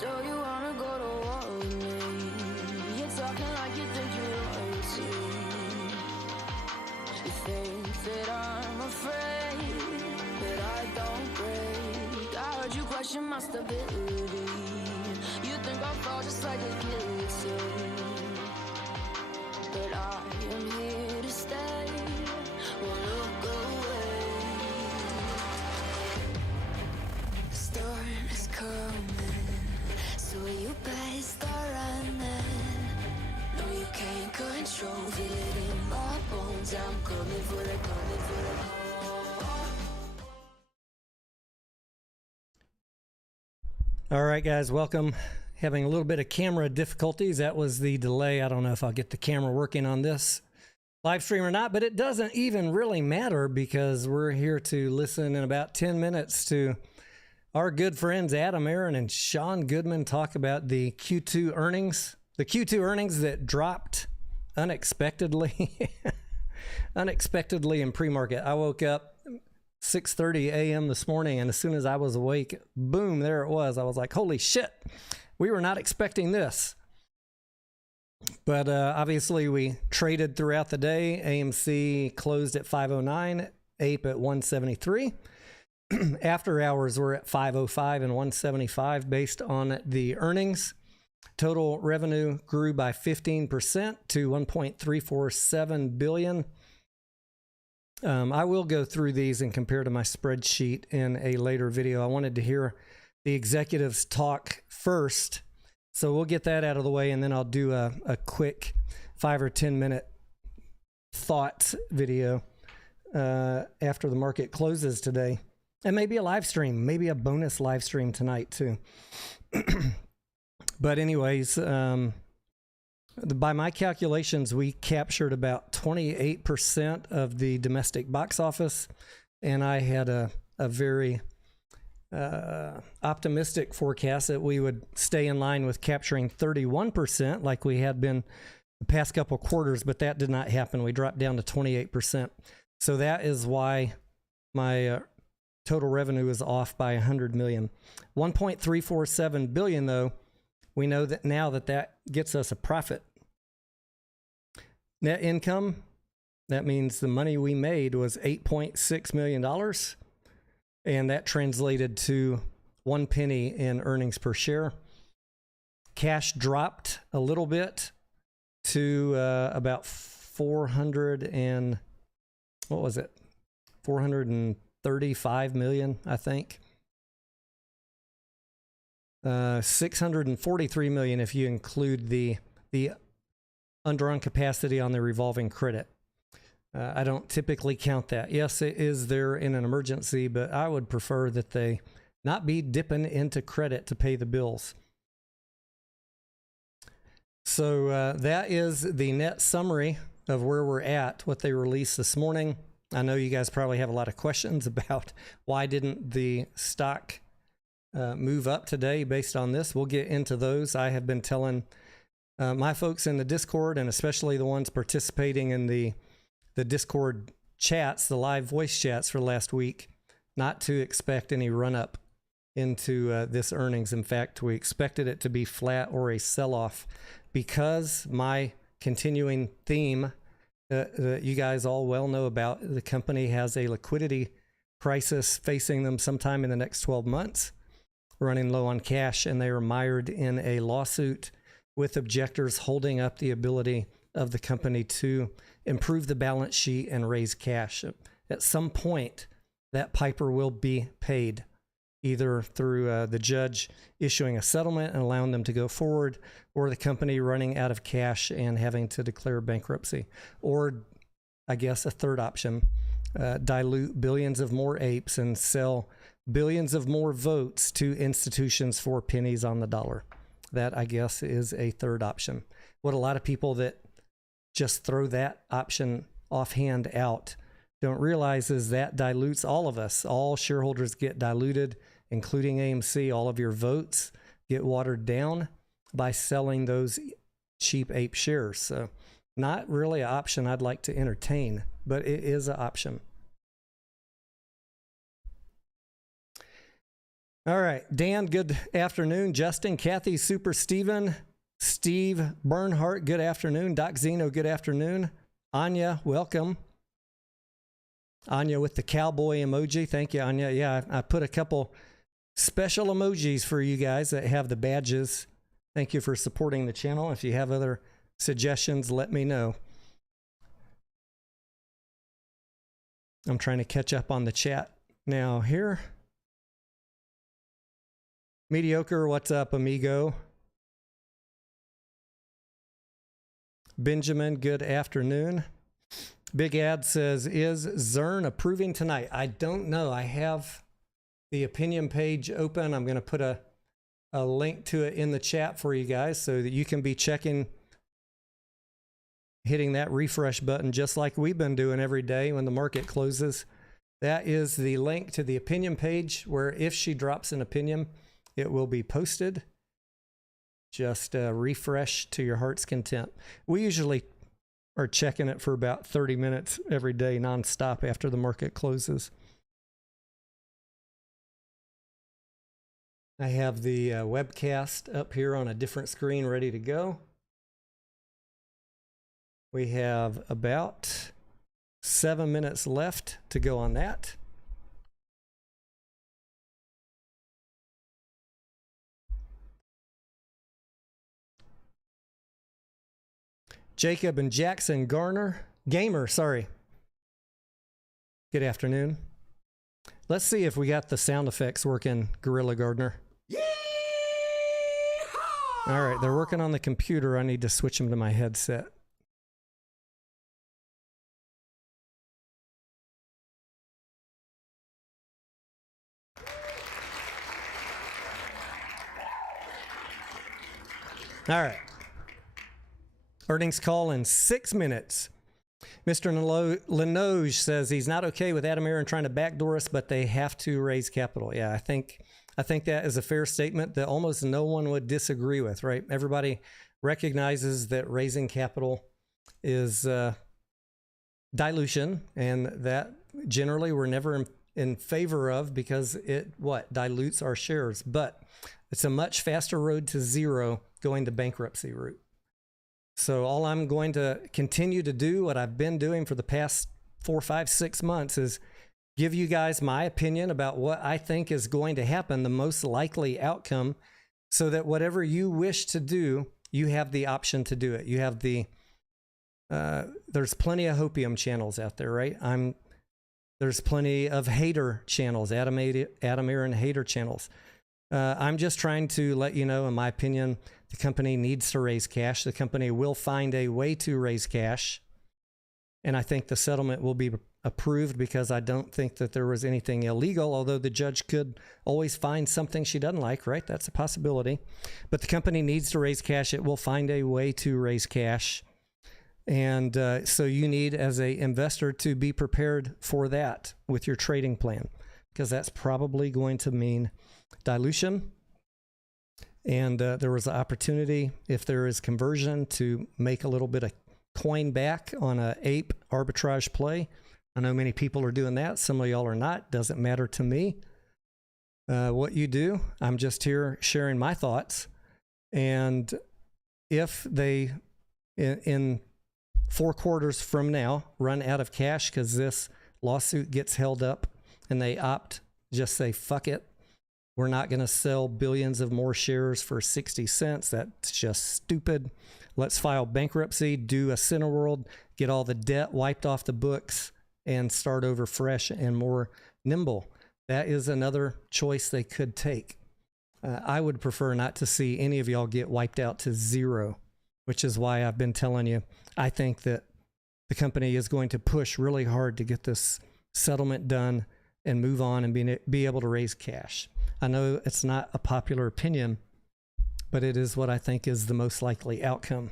So you wanna go to war with me? You're talking like you think you're royalty. You think that I'm afraid, but I don't break. I heard you question my stability. You think I'll fall just like a guillotine, but I am here to stay. Won't look away. The storm is coming, so you better start running. No, you can't control, feel it in my bones. I'm coming for the, coming for the. All right, guys, welcome. Having a little bit of camera difficulties. That was the delay. I don't know if I'll get the camera working on this live stream or not, but it doesn't even really matter because we're here to listen in about 10 minutes to our good friends Adam Aaron and Sean Goodman talk about the Q2 earnings. The Q2 earnings that dropped unexpectedly, unexpectedly in pre-market. I woke up 6:30 a.m. this morning, and as soon as I was awake, boom, there it was. I was like, holy shit, we were not expecting this. But obviously we traded throughout the day. AMC closed at 509, APE at 173. After hours were at 505 and 175 based on the earnings. Total revenue grew by 15% to 1.347 billion. I will go through these and compare to my spreadsheet in a later video. I wanted to hear the executives talk first, so we'll get that out of the way, and then I'll do a quick 5 or 10 minute thoughts video after the market closes today, and maybe a live stream, maybe a bonus live stream tonight too. But anyways, by my calculations, we captured about 28% of the domestic box office, and I had a very optimistic forecast that we would stay in line with capturing 31% like we had been the past couple quarters, but that did not happen. We dropped down to 28%. So that is why my total revenue is off by 100 million. 1.347 billion though. We know that now that gets us a profit. Net income, that means the money we made was $8.6 million. And that translated to 1 penny in earnings per share. Cash dropped a little bit to about 435 million, I think. 643 million if you include the undrawn capacity on the revolving credit. I don't typically count that. Yes, it is there in an emergency, but I would prefer that they not be dipping into credit to pay the bills. So that is the net summary of where we're at, what they released this morning. I know you guys probably have a lot of questions about why didn't the stock move up today based on this. We'll get into those. I have been telling my folks in the Discord, and especially the ones participating in the Discord chats, the live voice chats for last week, not to expect any run up into this earnings. In fact, we expected it to be flat or a sell-off because my continuing theme that you guys all well know about, the company has a liquidity crisis facing them sometime in the next 12 months, running low on cash, and they are mired in a lawsuit with objectors holding up the ability of the company to improve the balance sheet and raise cash. At some point, that piper will be paid, either through the judge issuing a settlement and allowing them to go forward, or the company running out of cash and having to declare bankruptcy. Or, I guess, a third option, dilute billions of more apes and sell billions of more votes to institutions for pennies on the dollar. That, I guess, is a third option. What a lot of people that just throw that option offhand out don't realize is that dilutes all of us. All shareholders get diluted, including AMC. All of your votes get watered down by selling those cheap ape shares. So not really an option I'd like to entertain, but it is an option. All right. Dan, good afternoon. Justin, Kathy, Super Steven, Steve Bernhardt, good afternoon. Doc Zeno, good afternoon. Anya, welcome. Anya with the cowboy emoji. Thank you, Anya. Yeah, I put a couple special emojis for you guys that have the badges. Thank you for supporting the channel. If you have other suggestions, let me know. I'm trying to catch up on the chat now here. Mediocre, what's up, amigo? Benjamin, good afternoon. Big Ad says, is Zern approving tonight? I don't know. I have the opinion page open. I'm going to put a link to it in the chat for you guys so that you can be checking, hitting that refresh button just like we've been doing every day when the market closes. That is the link to the opinion page where if she drops an opinion, it will be posted. Just refresh to your heart's content. We usually are checking it for about 30 minutes every day nonstop after the market closes. I have the webcast up here on a different screen ready to go. We have about 7 minutes left to go on that. Jacob and Jackson Gamer, sorry. Good afternoon. Let's see if we got the sound effects working, Gorilla Gardener. All right, they're working on the computer. I need to switch them to my headset. All right. Earnings call in 6 minutes. Mr. Lenoge says he's not okay with Adam Aaron trying to backdoor us, but they have to raise capital. Yeah, I think that is a fair statement that almost no one would disagree with, right? Everybody recognizes that raising capital is dilution, and that generally we're never in favor of because it dilutes our shares. But it's a much faster road to zero going the bankruptcy route. So all I'm going to continue to do, what I've been doing for the past 4, 5, 6 months, is give you guys my opinion about what I think is going to happen, the most likely outcome, so that whatever you wish to do, you have the option to do it. You have the, there's plenty of hopium channels out there, right? There's plenty of hater channels, Adam Aaron hater channels. I'm just trying to let you know, in my opinion, the company needs to raise cash. The company will find a way to raise cash. And I think the settlement will be approved because I don't think that there was anything illegal, although the judge could always find something she doesn't like, right? That's a possibility. But the company needs to raise cash. It will find a way to raise cash. And so you need, as an investor, to be prepared for that with your trading plan, because that's probably going to mean dilution. And there was an opportunity, if there is conversion, to make a little bit of coin back on a ape arbitrage play. I know many people are doing that. Some of y'all are not. Doesn't matter to me what you do. I'm just here sharing my thoughts. And if they, in 4 quarters from now, run out of cash because this lawsuit gets held up and they just say, fuck it, we're not going to sell billions of more shares for 60 cents. That's just stupid. Let's file bankruptcy, do a Cineworld, get all the debt wiped off the books, and start over fresh and more nimble. That is another choice they could take. I would prefer not to see any of y'all get wiped out to zero, which is why I've been telling you, I think that the company is going to push really hard to get this settlement done and move on and be able to raise cash. I know it's not a popular opinion, but it is what I think is the most likely outcome.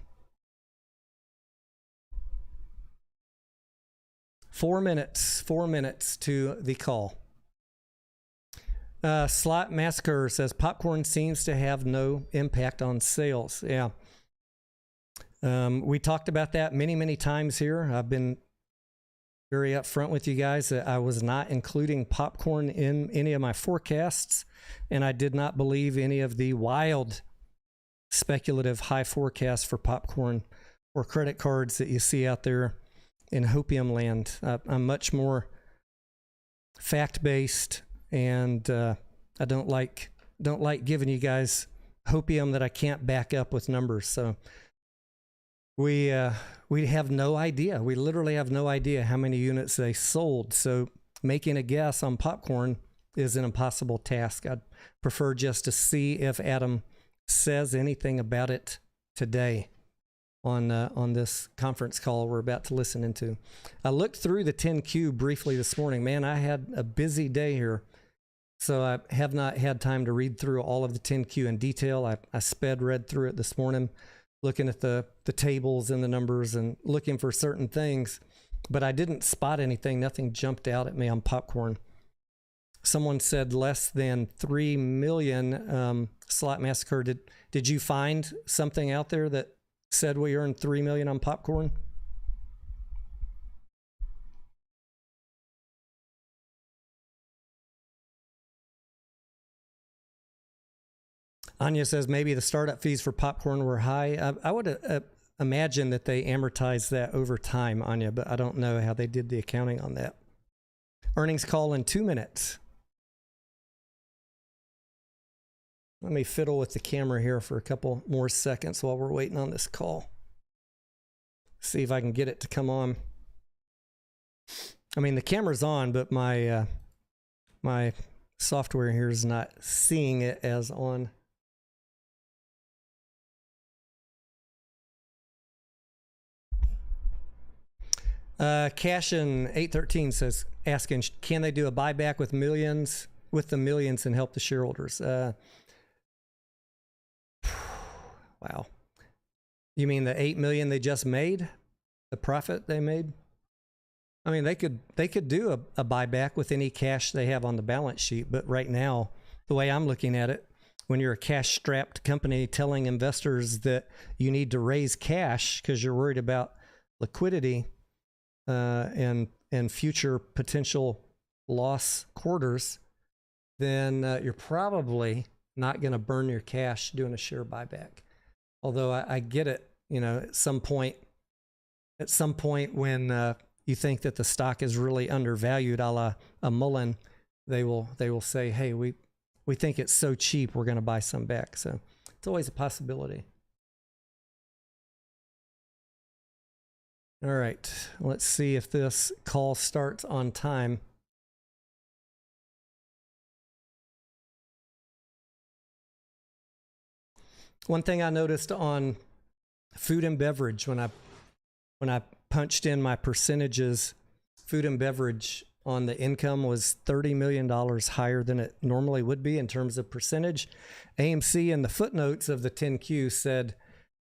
4 minutes to the call. Slot Massacre says popcorn seems to have no impact on sales. Yeah. We talked about that many times here. I've been very upfront with you guys that I was not including popcorn in any of my forecasts, and I did not believe any of the wild speculative high forecasts for popcorn or credit cards that you see out there in hopium land. I'm much more fact-based, and I don't like giving you guys hopium that I can't back up with numbers. So we have no idea. We literally have no idea how many units they sold. So making a guess on popcorn is an impossible task. I'd prefer just to see if Adam says anything about it today on this conference call we're about to listen into. I looked through the 10Q briefly this morning. Man, I had a busy day here, so I have not had time to read through all of the 10Q in detail. I read through it this morning, looking at the tables and the numbers and looking for certain things, but I didn't spot anything. Nothing jumped out at me on popcorn. Someone said less than 3 million slot massacre. Did you find something out there that said we earned 3 million on popcorn? Anya says maybe the startup fees for popcorn were high. I would imagine that they amortize that over time, Anya, but I don't know how they did the accounting on that. Earnings call in 2 minutes. Let me fiddle with the camera here for a couple more seconds while we're waiting on this call. See if I can get it to come on. I mean, the camera's on, but my my software here is not seeing it as on. Cash in 813 says, asking, can they do a buyback with the millions and help the shareholders? Wow. You mean the 8 million they just made? The profit they made? I mean, they could do a buyback with any cash they have on the balance sheet, but right now, the way I'm looking at it, when you're a cash-strapped company telling investors that you need to raise cash because you're worried about liquidity and future potential loss quarters, then you're probably not going to burn your cash doing a share buyback. Although I get it, at some point when you think that the stock is really undervalued, a la a Mullen, they will say, hey, we think it's so cheap, we're going to buy some back. So it's always a possibility. All right, let's see if this call starts on time. One thing I noticed on food and beverage when I punched in my percentages, food and beverage on the income was $30 million higher than it normally would be in terms of percentage. AMC in the footnotes of the 10Q said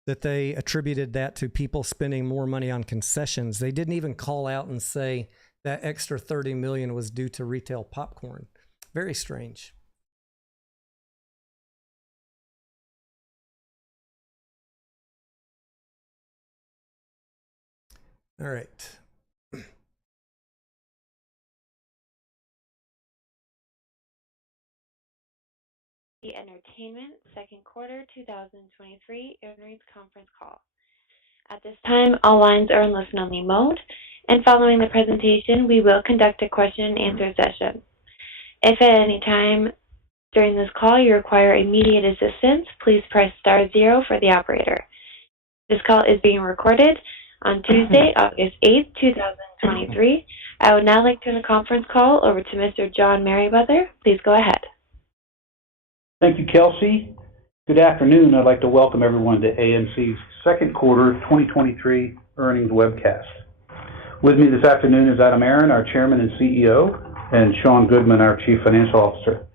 that they attributed that to people spending more money on concessions. They didn't even call out and say that extra 30 million was due to retail popcorn. Very strange. All right. The Entertainment second quarter 2023 earnings conference call. At this time, all lines are in listen-only mode, and following the presentation, we will conduct a question-and-answer session. If at any time during this call you require immediate assistance, please press *0 for the operator. This call is being recorded on Tuesday, August 8th, 2023. I would now like to turn the conference call over to Mr. John Merriweather. Please go ahead. Thank you, Kelsey. Good afternoon. I'd like to welcome everyone to AMC's second quarter 2023 earnings webcast. With me this afternoon is Adam Aron, our Chairman and CEO, and Sean Goodman, our Chief Financial Officer.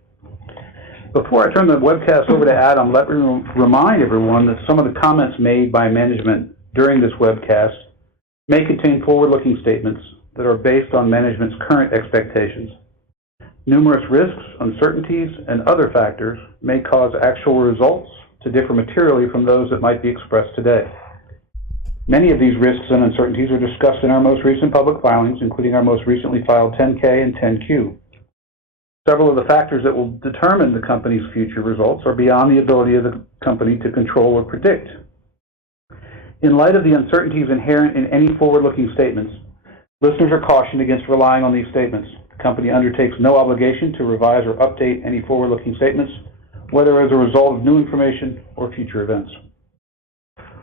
Before I turn the webcast over to Adam, let me remind everyone that some of the comments made by management during this webcast may contain forward-looking statements that are based on management's current expectations. Numerous risks, uncertainties, and other factors may cause actual results to differ materially from those that might be expressed today. Many of these risks and uncertainties are discussed in our most recent public filings, including our most recently filed 10-K and 10-Q. Several of the factors that will determine the company's future results are beyond the ability of the company to control or predict. In light of the uncertainties inherent in any forward-looking statements, listeners are cautioned against relying on these statements. The company undertakes no obligation to revise or update any forward-looking statements, whether as a result of new information or future events.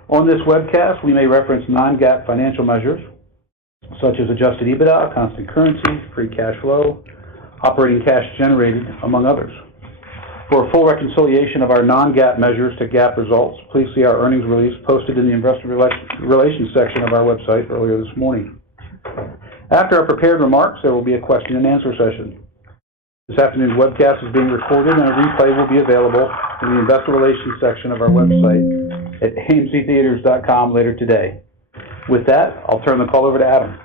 On this webcast, we may reference non-GAAP financial measures, such as adjusted EBITDA, constant currency, free cash flow, operating cash generated, among others. For a full reconciliation of our non-GAAP measures to GAAP results, please see our earnings release posted in the Investor Relations section of our website earlier this morning. After our prepared remarks, there will be a question and answer session. This afternoon's webcast is being recorded and a replay will be available in the Investor Relations section of our website at amctheaters.com later today. With that, I'll turn the call over to Adam.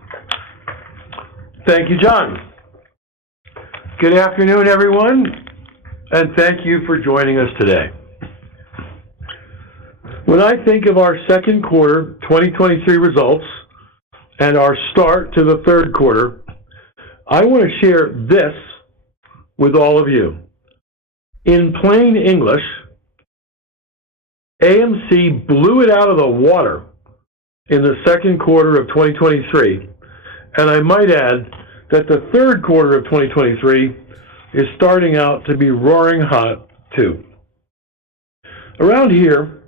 Thank you, John. Good afternoon, everyone, and thank you for joining us today. When I think of our second quarter 2023 results and our start to the third quarter, I want to share this with all of you. In plain English, AMC blew it out of the water in the second quarter of 2023, and I might add that the third quarter of 2023 is starting out to be roaring hot too. Around here,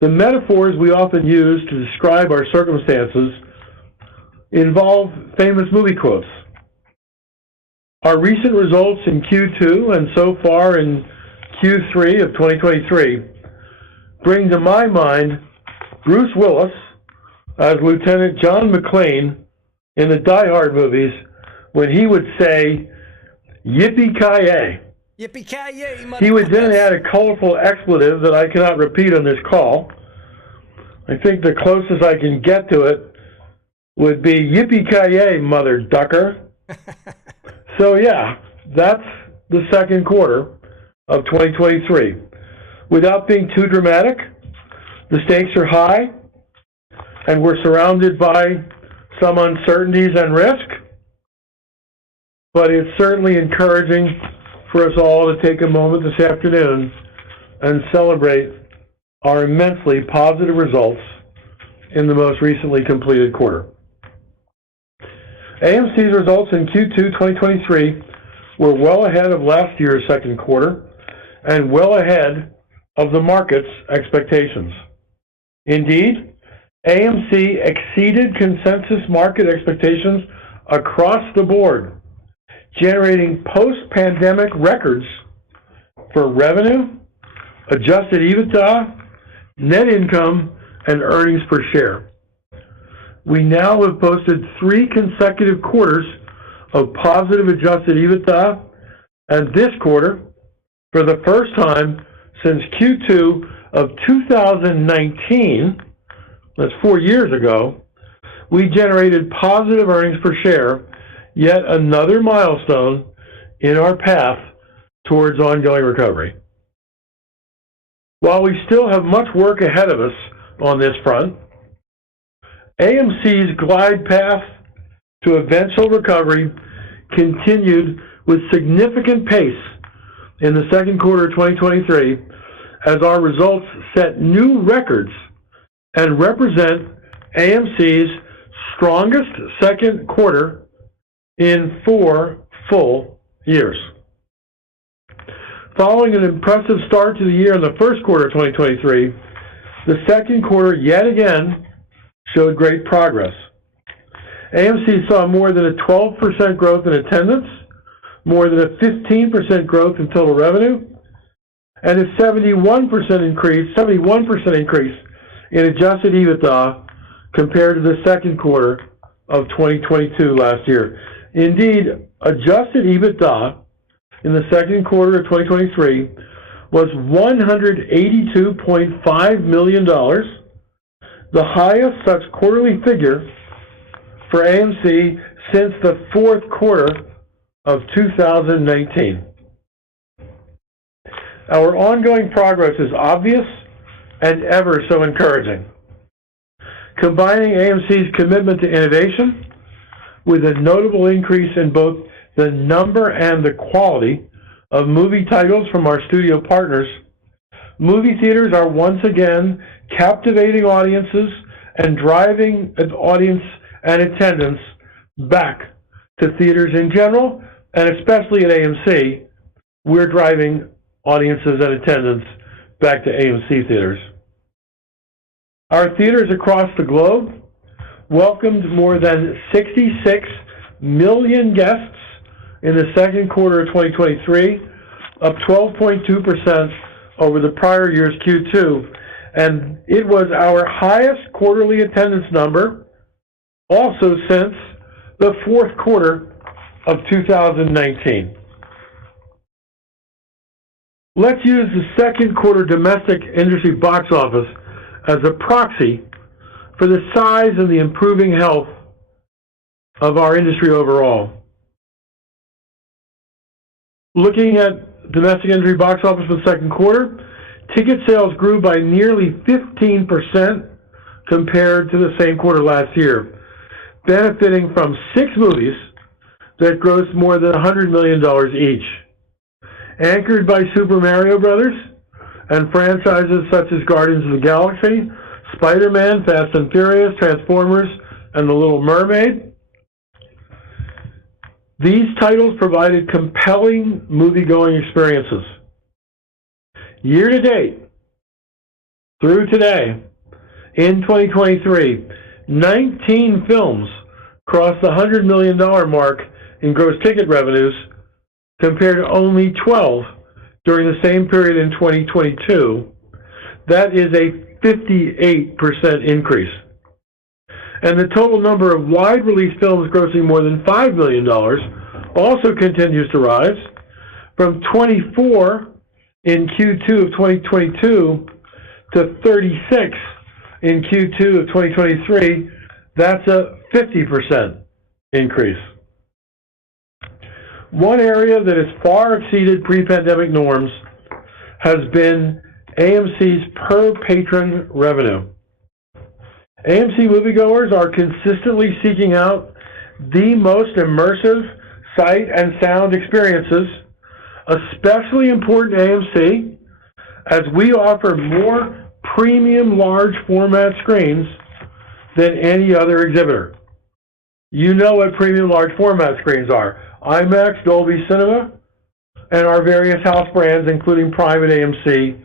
the metaphors we often use to describe our circumstances involve famous movie quotes. Our recent results in Q2 and so far in Q3 of 2023 bring to my mind Bruce Willis as Lieutenant John McClane in the Die Hard movies when he would say, "Yippee-ki-yay." Yippee-ki-yay, He would then add a colorful expletive that I cannot repeat on this call. I think the closest I can get to it would be "Yippee-ki-yay, mother ducker." So yeah, that's the second quarter of 2023. Without being too dramatic, the stakes are high, and we're surrounded by some uncertainties and risk, but it's certainly encouraging for us all to take a moment this afternoon and celebrate our immensely positive results in the most recently completed quarter. AMC's results in Q2 2023 were well ahead of last year's second quarter and well ahead of the market's expectations. Indeed, AMC exceeded consensus market expectations across the board, generating post-pandemic records for revenue, adjusted EBITDA, net income, and earnings per share. We now have posted 3 consecutive quarters of positive adjusted EBITDA, and this quarter, for the first time since Q2 of 2019, that's 4 years ago, we generated positive earnings per share, yet another milestone in our path towards ongoing recovery. While we still have much work ahead of us on this front, AMC's glide path to eventual recovery continued with significant pace in the second quarter of 2023 as our results set new records and represent AMC's strongest second quarter in 4 full years. Following an impressive start to the year in the first quarter of 2023, the second quarter yet again showed great progress. AMC saw more than a 12% growth in attendance, more than a 15% growth in total revenue, and a 71% increase in adjusted EBITDA compared to the second quarter of 2022 last year. Indeed, adjusted EBITDA in the second quarter of 2023 was $182.5 million, the highest such quarterly figure for AMC since the fourth quarter of 2019. Our ongoing progress is obvious and ever so encouraging. combining AMC's commitment to innovation with a notable increase in both the number and the quality of movie titles from our studio partners, movie theaters are once again captivating audiences and driving an audience and attendance back to theaters in general, and especially at AMC, we're driving audiences and attendance back to AMC theaters. Our theaters across the globe welcomed more than 66 million guests in the second quarter of 2023, up 12.2% over the prior year's Q2, and it was our highest quarterly attendance number also since the fourth quarter of 2019. Let's use the second quarter domestic industry box office as a proxy for the size and the improving health of our industry overall. Looking at domestic industry box office for the second quarter, ticket sales grew by nearly 15% compared to the same quarter last year, benefiting from 6 movies that grossed more than $100 million each. Anchored by Super Mario Brothers and franchises such as Guardians of the Galaxy, Spider-Man, Fast and Furious, Transformers, and The Little Mermaid, these titles provided compelling movie-going experiences. Year to date, through today, in 2023, 19 films crossed the $100 million mark in gross ticket revenues, compared to only 12 during the same period in 2022. That is a 58% increase. And the total number of wide-release films grossing more than $5 million also continues to rise, from 24 in Q2 of 2022 to 36 in Q2 of 2023. That's a 50% increase. One area that has far exceeded pre-pandemic norms has been AMC's per-patron revenue. AMC moviegoers are consistently seeking out the most immersive sight and sound experiences, especially important to AMC, as we offer more premium large format screens than any other exhibitor. You know what premium large format screens are: IMAX, Dolby Cinema, and our various house brands, including Private AMC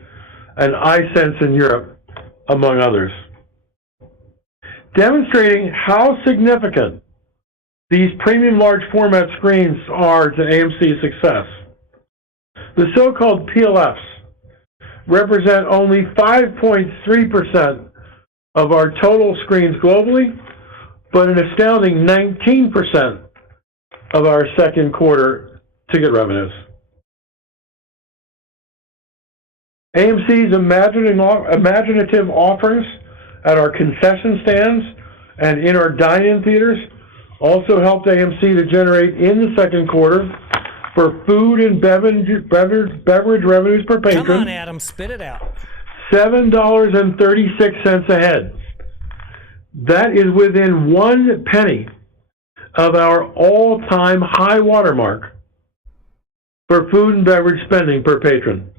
and iSense in Europe, among others. Demonstrating how significant these premium large format screens are to AMC's success, the so-called PLFs represent only 5.3% of our total screens globally, but an astounding 19% of our second quarter ticket revenues. AMC's imaginative offerings at our concession stands and in our dine-in theaters also helped AMC to generate in the second quarter for food and beverage revenues per patron. Come on, Adam, spit it out. $7.36 a head. That is within 1 penny of our all-time high watermark for food and beverage spending per patron.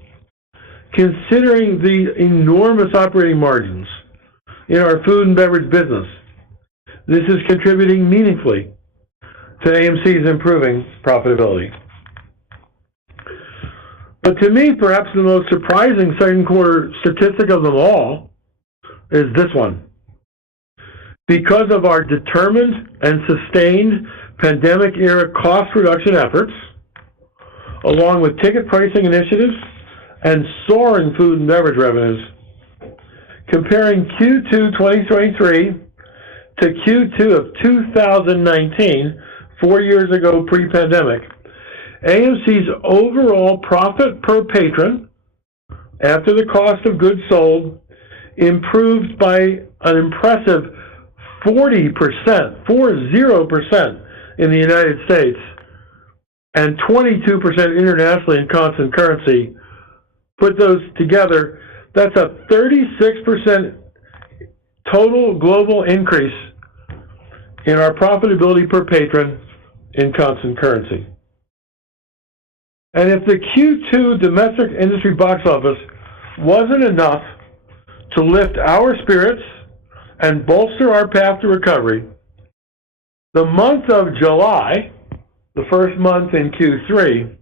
Considering the enormous operating margins in our food and beverage business, this is contributing meaningfully to AMC's improving profitability. But to me, perhaps the most surprising second quarter statistic of them all is this one. Because of our determined and sustained pandemic-era cost reduction efforts, along with ticket pricing initiatives and soaring food and beverage revenues, comparing Q2 2023 to Q2 of 2019, 4 years ago pre-pandemic, AMC's overall profit per patron, after the cost of goods sold, improved by an impressive 40% in the United States and 22% internationally in constant currency. Put those together, that's a 36% total global increase in our profitability per patron in constant currency. And if the Q2 domestic industry box office wasn't enough to lift our spirits and bolster our path to recovery, the month of July, the first month in Q3,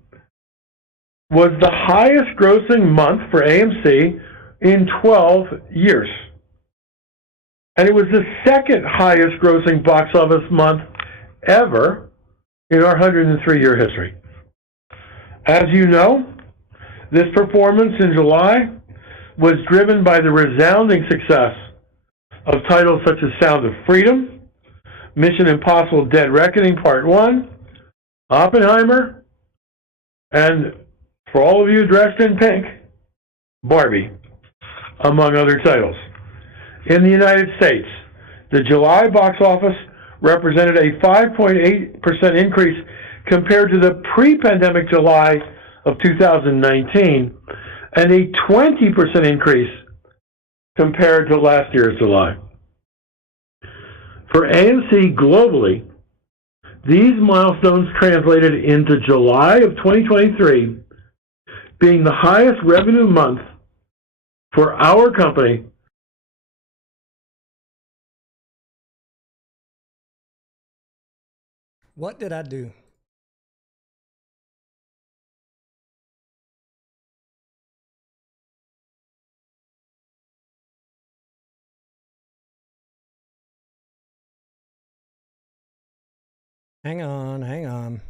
was the highest grossing month for AMC in 12 years. And it was the second highest grossing box office month ever in our 103-year history. As you know, this performance in July was driven by the resounding success of titles such as Sound of Freedom, Mission Impossible Dead Reckoning Part 1, Oppenheimer, and for all of you dressed in pink, Barbie, among other titles. In the United States, the July box office represented a 5.8% increase compared to the pre-pandemic July of 2019, and a 20% increase compared to last year's July. For AMC globally, these milestones translated into July of 2023 being the highest revenue month for our company. What did I do? Hang on, hang on.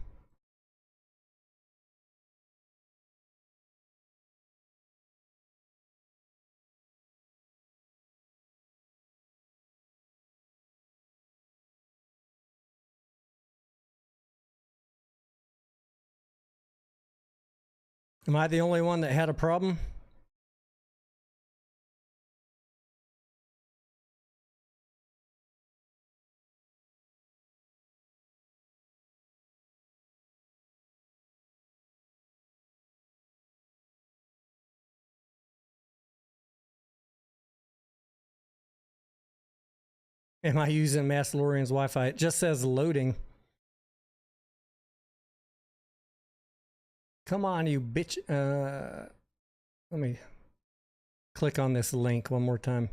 Am I the only one that had a problem? Am I using Mandalorian's Wi-Fi? It just says loading. Come on, you bitch. Let me click on this link one more time.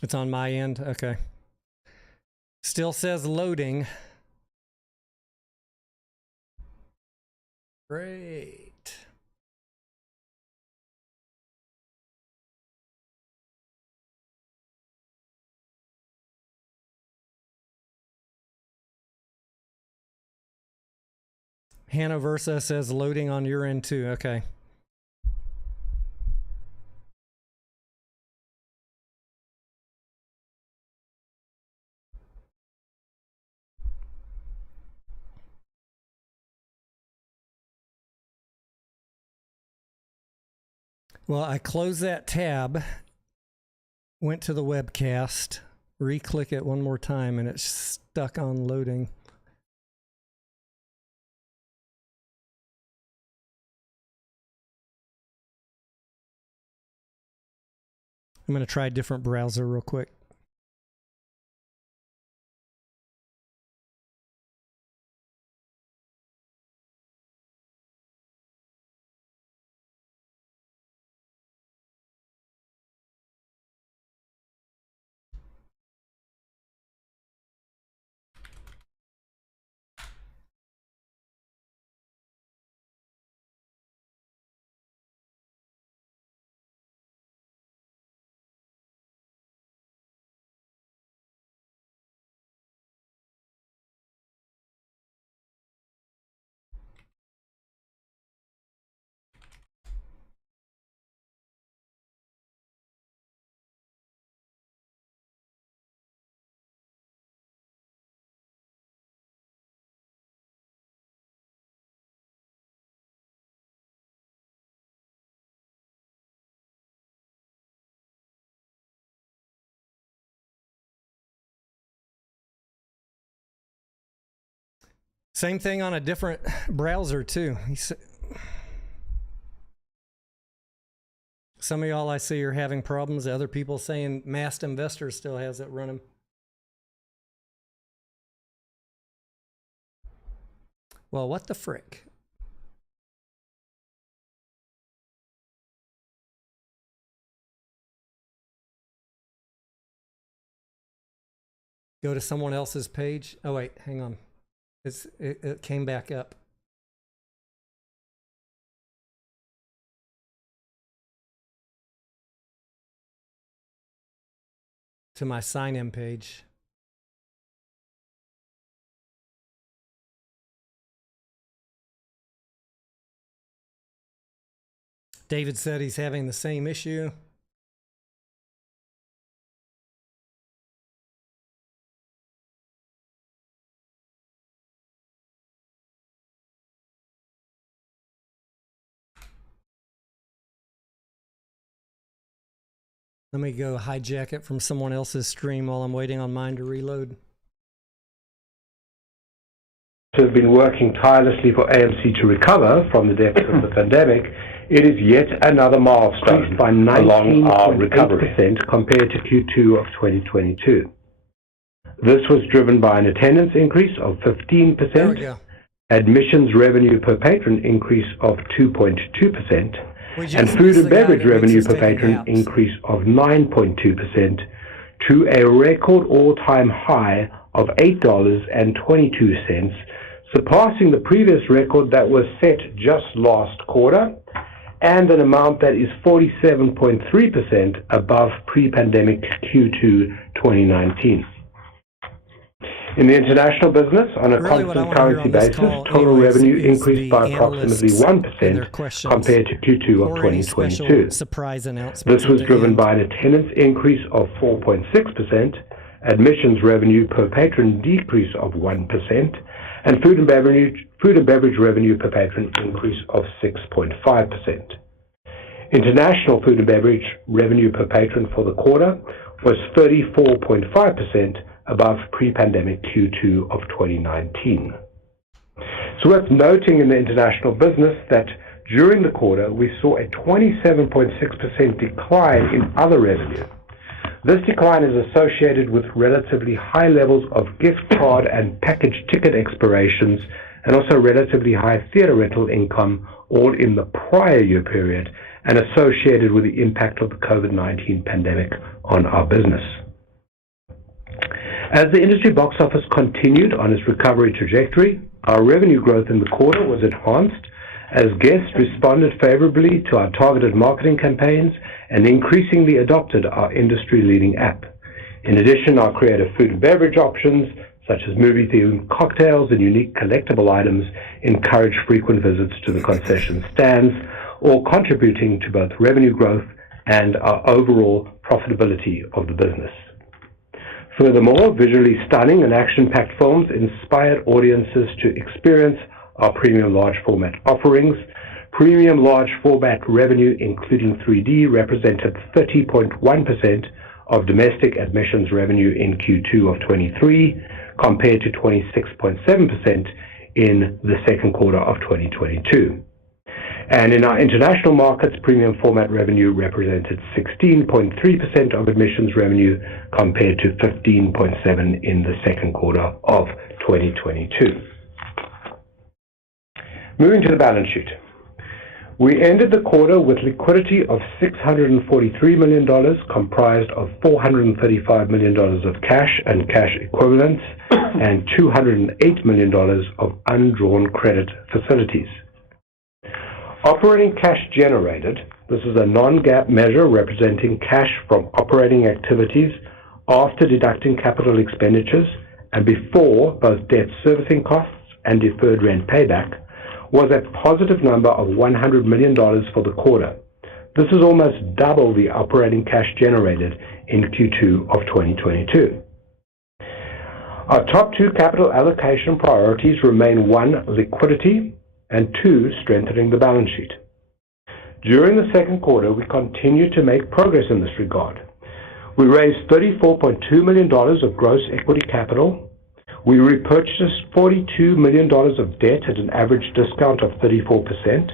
It's on my end. Okay. Still says loading. Great. Hannah Versa says loading on your end too. Okay. Well, I closed that tab, went to the webcast, re-click it one more time, and it's stuck on loading. I'm going to try a different browser real quick. Same thing on a different browser too. Some of y'all I see are having problems. Other people saying Massed Investor still has it running. Well, what the frick? Go to someone else's page. Oh wait, hang on. It came back up. To my sign-in page. David said he's having the same issue. Let me go hijack it from someone else's stream while I'm waiting on mine to reload. Have been working tirelessly for AMC to recover from the depths of the pandemic, it is yet another milestone by 19.8% compared to Q2 of 2022. This was driven by an attendance increase of 15%, admissions revenue per patron increase of 2.2%, and food and beverage revenue per patron increase of 9.2% to a record all-time high of $8.22, surpassing the previous record that was set just last quarter, and an amount that is 47.3% above pre-pandemic Q2 2019. In the international business, on a constant currency basis, total revenue increased by approximately 1% compared to Q2 of 2022. This was driven by an attendance increase of 4.6%, admissions revenue per patron decrease of 1%, and food and beverage revenue per patron increase of 6.5%. International food and beverage revenue per patron for the quarter was 34.5% above pre-pandemic Q2 of 2019. It's worth noting in the international business that during the quarter we saw a 27.6% decline in other revenue. This decline is associated with relatively high levels of gift card and package ticket expirations, and also relatively high theater rental income, all in the prior year period, and associated with the impact of the COVID-19 pandemic on our business. As the industry box office continued on its recovery trajectory, our revenue growth in the quarter was enhanced as guests responded favorably to our targeted marketing campaigns and increasingly adopted our industry-leading app. In addition, our creative food and beverage options, such as movie-themed cocktails and unique collectible items, encourage frequent visits to the concession stands, all contributing to both revenue growth and our overall profitability of the business. Furthermore, visually stunning and action-packed films inspired audiences to experience our premium large format offerings. Premium large format revenue, including 3D, represented 30.1% of domestic admissions revenue in Q2 of 23, compared to 26.7% in the second quarter of 2022. And in our international markets, premium format revenue represented 16.3% of admissions revenue compared to 15.7% in the second quarter of 2022. Moving to the balance sheet. We ended the quarter with liquidity of $643 million, comprised of $435 million of cash and cash equivalents and $208 million of undrawn credit facilities. Operating cash generated, this is a non-GAAP measure representing cash from operating activities after deducting capital expenditures and before both debt servicing costs and deferred rent payback, was a positive number of $100 million for the quarter. This is almost double the operating cash generated in Q2 of 2022. Our top two capital allocation priorities remain: one, liquidity, and two, strengthening the balance sheet. During the second quarter, we continued to make progress in this regard. We raised $34.2 million of gross equity capital. We repurchased $42 million of debt at an average discount of 34%,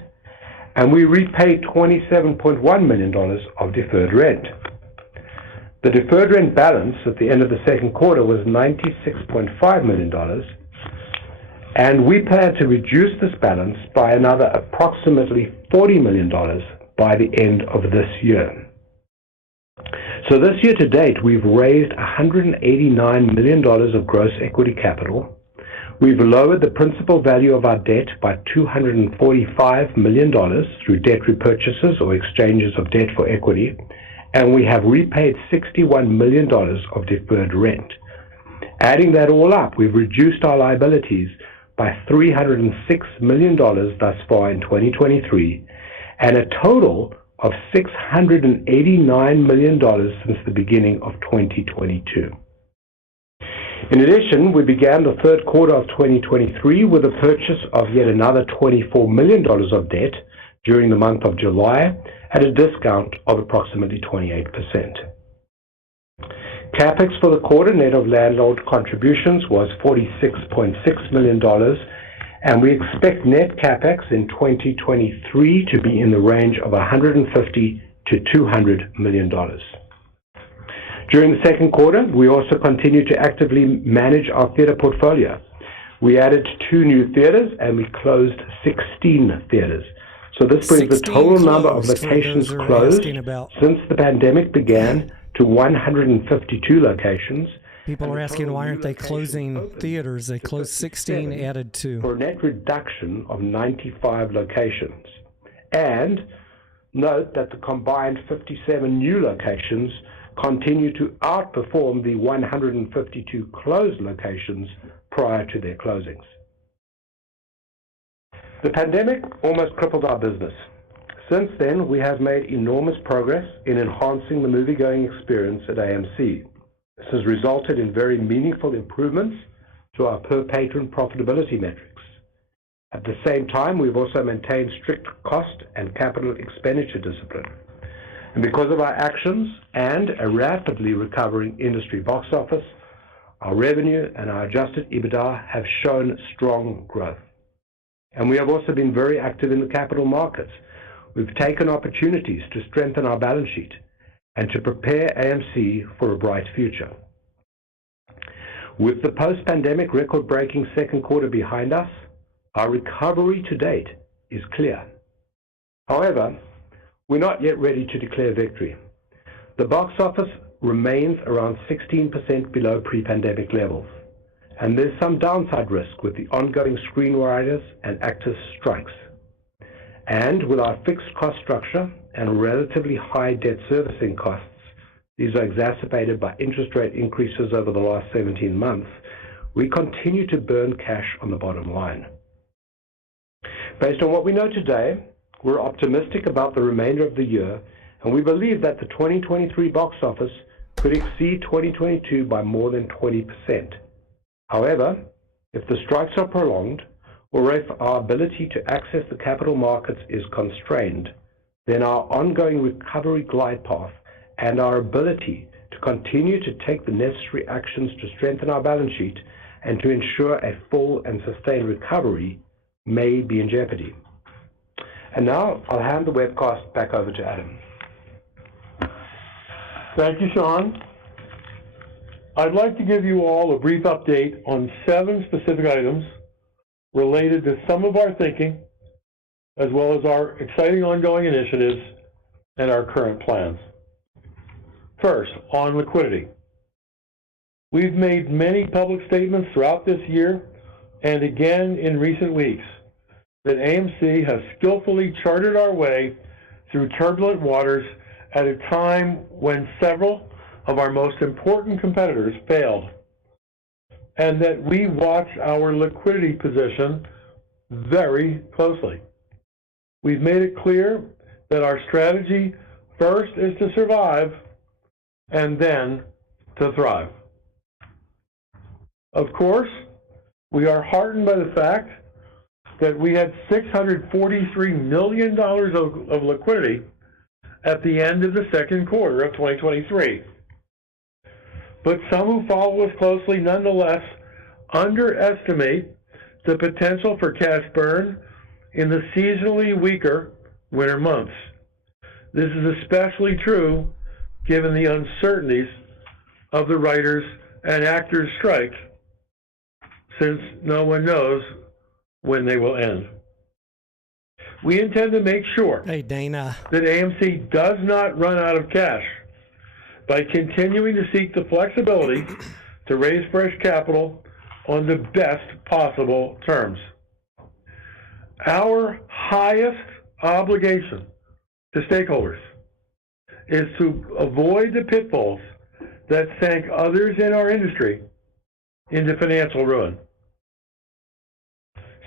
and we repaid $27.1 million of deferred rent. The deferred rent balance at the end of the second quarter was $96.5 million, and we plan to reduce this balance by another approximately $40 million by the end of this year. So this year to date, we've raised $189 million of gross equity capital. We've lowered the principal value of our debt by $245 million through debt repurchases or exchanges of debt for equity, and we have repaid $61 million of deferred rent. Adding that all up, we've reduced our liabilities by $306 million thus far in 2023, and a total of $689 million since the beginning of 2022. In addition, we began the third quarter of 2023 with a purchase of yet another $24 million of debt during the month of July at a discount of approximately 28%. CapEx for the quarter, net of landlord contributions, was $46.6 million, and we expect net CapEx in 2023 to be in the range of $150 to $200 million. During the second quarter, we also continued to actively manage our theater portfolio. We added 2 new theaters and we closed 16 theaters. So this brings the total number of locations closed since the pandemic began to 152 locations. People are asking, why aren't they closing theaters? They closed 16, added 2. For a net reduction of 95 locations. And note that the combined 57 new locations continue to outperform the 152 closed locations prior to their closings. The pandemic almost crippled our business. Since then, we have made enormous progress in enhancing the moviegoing experience at AMC. This has resulted in very meaningful improvements to our per-patron profitability metrics. At the same time, we've also maintained strict cost and capital expenditure discipline. And because of our actions and a rapidly recovering industry box office, our revenue and our adjusted EBITDA have shown strong growth. And we have also been very active in the capital markets. We've taken opportunities to strengthen our balance sheet and to prepare AMC for a bright future. With the post-pandemic record-breaking second quarter behind us, our recovery to date is clear. However, we're not yet ready to declare victory. The box office remains around 16% below pre-pandemic levels, and there's some downside risk with the ongoing screenwriters and actors strikes. And with our fixed cost structure and relatively high debt servicing costs, these are exacerbated by interest rate increases over the last 17 months, we continue to burn cash on the bottom line. Based on what we know today, we're optimistic about the remainder of the year, and we believe that the 2023 box office could exceed 2022 by more than 20%. However, if the strikes are prolonged, or if our ability to access the capital markets is constrained, then our ongoing recovery glide path and our ability to continue to take the necessary actions to strengthen our balance sheet and to ensure a full and sustained recovery may be in jeopardy. And now I'll hand the webcast back over to Adam. Thank you, Sean. I'd like to give you all a brief update on 7 specific items related to some of our thinking, as well as our exciting ongoing initiatives and our current plans. First, on liquidity. We've made many public statements throughout this year and again in recent weeks that AMC has skillfully charted our way through turbulent waters at a time when several of our most important competitors failed, and that we watch our liquidity position very closely. We've made it clear that our strategy first is to survive and then to thrive. Of course, we are heartened by the fact that we had $643 million of liquidity at the end of the second quarter of 2023. But some who follow us closely nonetheless underestimate the potential for cash burn in the seasonally weaker winter months. This is especially true given the uncertainties of the writers' and actors' strike, since no one knows when they will end. We intend to make sure Hey, Dana. that AMC does not run out of cash by continuing to seek the flexibility to raise fresh capital on the best possible terms. Our highest obligation to stakeholders is to avoid the pitfalls that sank others in our industry into financial ruin.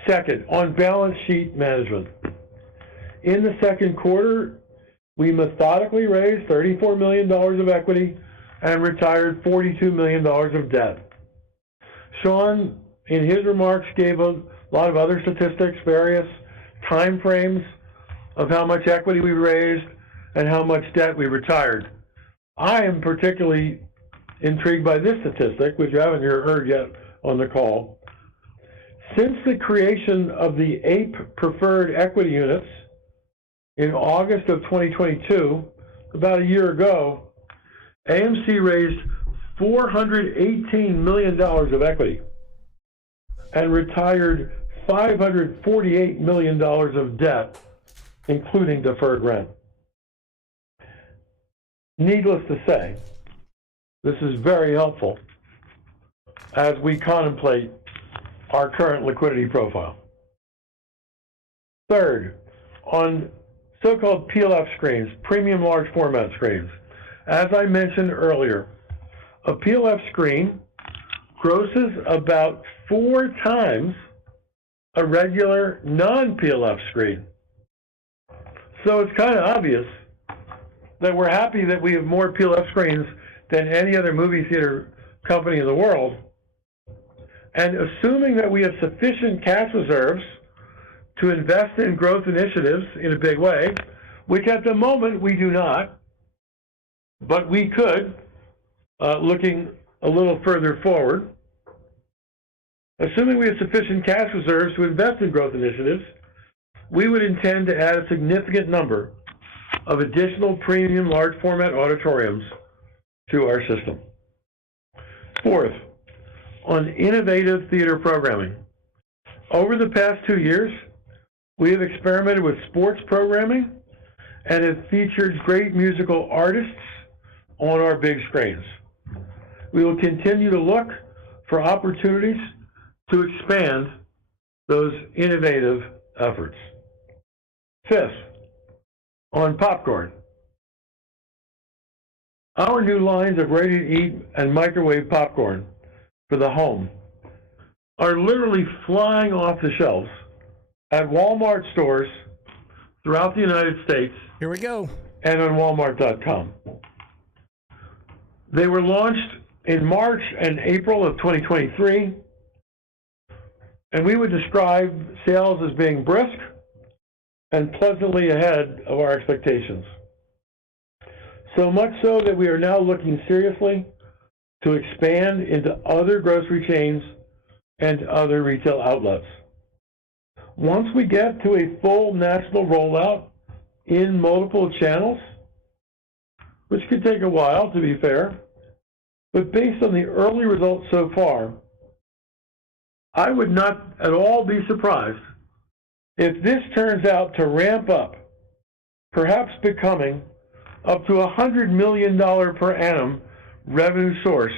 Second, on balance sheet management. In the second quarter, we methodically raised $34 million of equity and retired $42 million of debt. Sean, in his remarks, gave a lot of other statistics, various time frames of how much equity we raised and how much debt we retired. I am particularly intrigued by this statistic, which you haven't heard yet on the call. Since the creation of the APE preferred equity units in August of 2022, about a year ago, AMC raised $418 million of equity and retired $548 million of debt, including deferred rent. Needless to say, this is very helpful as we contemplate our current liquidity profile. Third, on so-called PLF screens, premium large format screens. As I mentioned earlier, a PLF screen grosses about 4 times a regular non-PLF screen. So it's kind of obvious that we're happy that we have more PLF screens than any other movie theater company in the world. And assuming that we have sufficient cash reserves to invest in growth initiatives in a big way, which at the moment we do not, but we could, looking a little further forward, assuming we have sufficient cash reserves to invest in growth initiatives, we would intend to add a significant number of additional premium large format auditoriums to our system. Fourth, on innovative theater programming. Over the past 2 years, we have experimented with sports programming and have featured great musical artists on our big screens. We will continue to look for opportunities to expand those innovative efforts. Fifth, on popcorn. Our new lines of ready-to-eat and microwave popcorn for the home are literally flying off the shelves at Walmart stores throughout the United States. Here we go. And on Walmart.com. They were launched in March and April of 2023, and we would describe sales as being brisk and pleasantly ahead of our expectations. So much so that we are now looking seriously to expand into other grocery chains and other retail outlets. Once we get to a full national rollout in multiple channels, which could take a while to be fair, but based on the early results so far, I would not at all be surprised if this turns out to ramp up, perhaps becoming up to $100 million per annum revenue source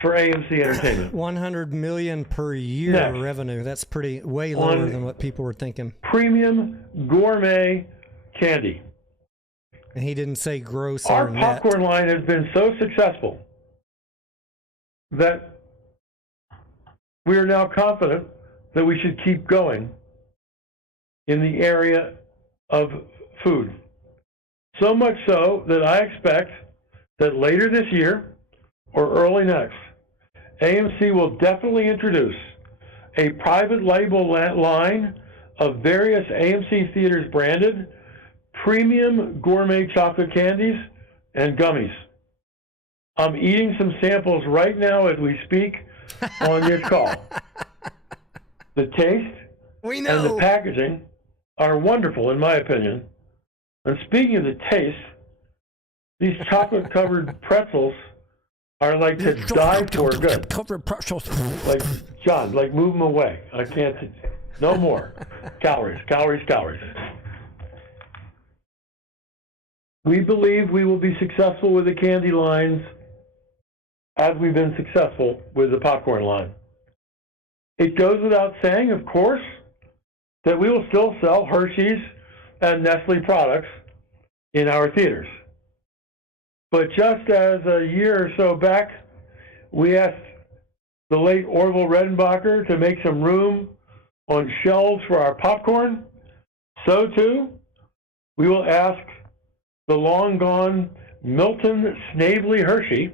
for AMC Entertainment. 100 million per year Next, revenue. That's way lower than what people were thinking. Premium gourmet candy. And he didn't say gross Our or net. popcorn line has been so successful that we are now confident that we should keep going in the area of food. So much so that I expect that later this year or early next, AMC will definitely introduce a private label line of various AMC Theaters branded premium gourmet chocolate candies and gummies. I'm eating some samples right now as we speak on this call. The taste We and the know. packaging are wonderful, in my opinion. And speaking of the taste, these chocolate-covered pretzels are like to die for good. Covered pretzels. Like, John, like move them away. I can't, no more. Calories, calories, calories. We believe we will be successful with the candy lines as we've been successful with the popcorn line. It goes without saying, of course, that we will still sell Hershey's and Nestle products in our theaters. But just as a year or so back, we asked the late Orville Redenbacher to make some room on shelves for our popcorn, so too, we will ask the long-gone Milton Snavely Hershey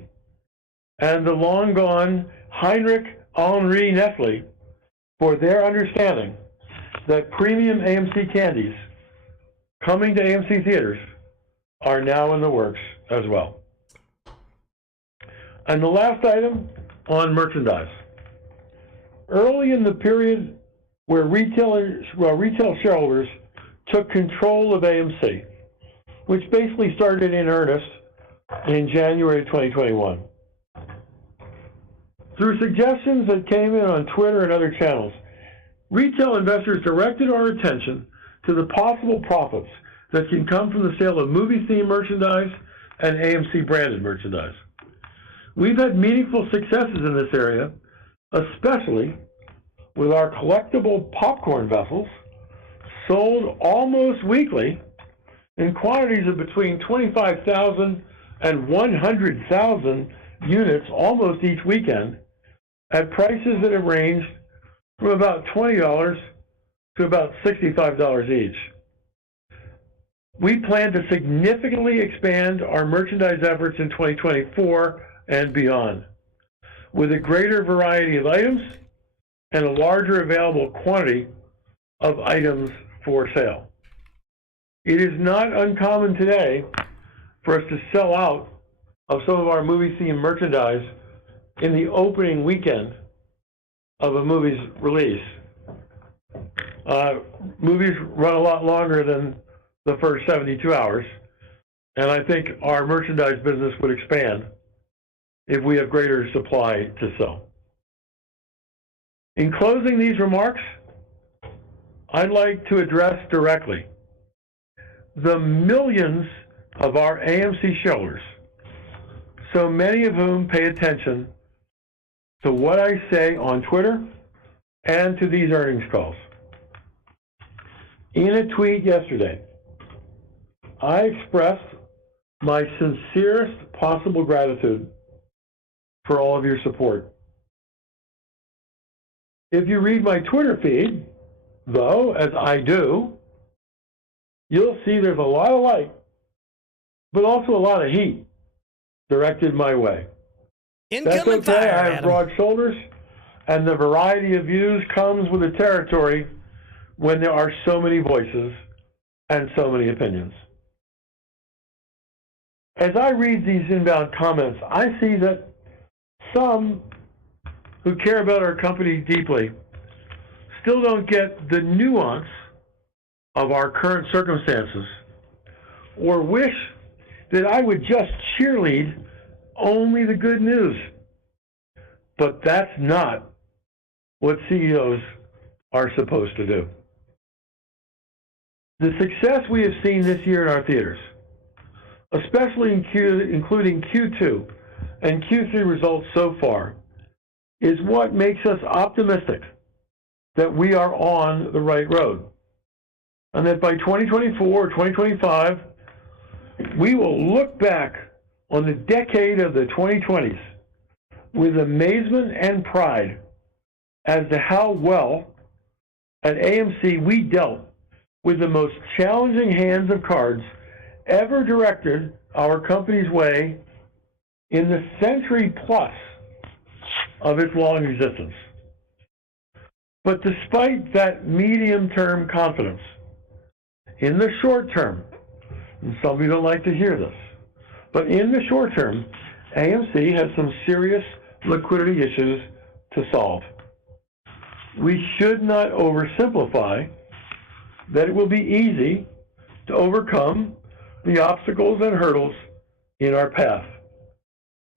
and the long-gone Heinrich Henri Nestle for their understanding that premium AMC candies coming to AMC theaters are now in the works as well. And the last item on merchandise. Early in the period where retail shareholders took control of AMC, which basically started in earnest in January 2021. Through suggestions that came in on Twitter and other channels, retail investors directed our attention to the possible profits that can come from the sale of movie-themed merchandise and AMC-branded merchandise. We've had meaningful successes in this area, especially with our collectible popcorn vessels, sold almost weekly in quantities of between 25,000 and 100,000 units almost each weekend at prices that have ranged from about $20 to about $65 each. We plan to significantly expand our merchandise efforts in 2024 and beyond, with a greater variety of items and a larger available quantity of items for sale. It is not uncommon today for us to sell out of some of our movie-themed merchandise in the opening weekend of a movie's release. Movies run a lot longer than the first 72 hours, and I think our merchandise business would expand if we have greater supply to sell. In closing these remarks, I'd like to address directly the millions of our AMC shareholders, so many of whom pay attention to what I say on Twitter and to these earnings calls. In a tweet yesterday, I expressed my sincerest possible gratitude for all of your support. If you read my Twitter feed, though, as I do, you'll see there's a lot of light, but also a lot of heat directed my way. That's okay, I have broad shoulders, and the variety of views comes with the territory when there are so many voices and so many opinions. As I read these inbound comments, I see that some who care about our company deeply still don't get the nuance of our current circumstances, or wish that I would just cheerlead only the good news. But that's not what CEOs are supposed to do. The success we have seen this year in our theaters, especially including Q2 and Q3 results so far, is what makes us optimistic that we are on the right road, and that by 2024 or 2025, we will look back on the decade of the 2020s with amazement and pride as to how well at AMC we dealt with the most challenging hands of cards ever directed our company's way in the century plus of its long existence. But despite that medium-term confidence, in the short term, and some of you don't like to hear this, but in the short term, AMC has some serious liquidity issues to solve. We should not oversimplify that it will be easy to overcome the obstacles and hurdles in our path.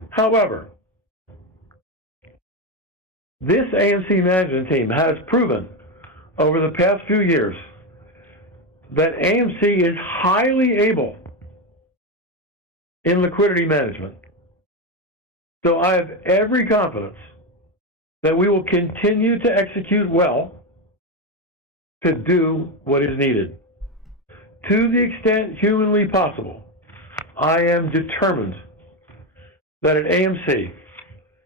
However, this AMC management team has proven over the past few years that AMC is highly able in liquidity management. So I have every confidence that we will continue to execute well to do what is needed. To the extent humanly possible, I am determined that at AMC,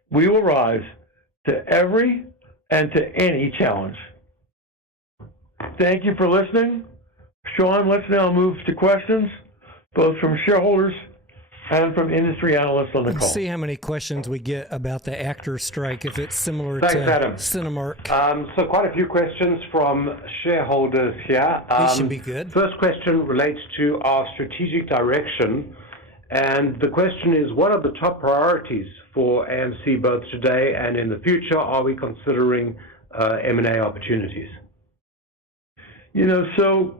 we will rise to every and to any challenge. Thank you for listening. Sean, let's now move to questions, both from shareholders and from industry analysts on the call. Let's see how many questions we get about the actors' strike, if it's similar Thanks, to Adam. Cinemark. So quite a few questions from shareholders here. These should be good. First question relates to our strategic direction. And the question is, what are the top priorities for AMC both today and in the future? Are we considering M&A opportunities? You know, so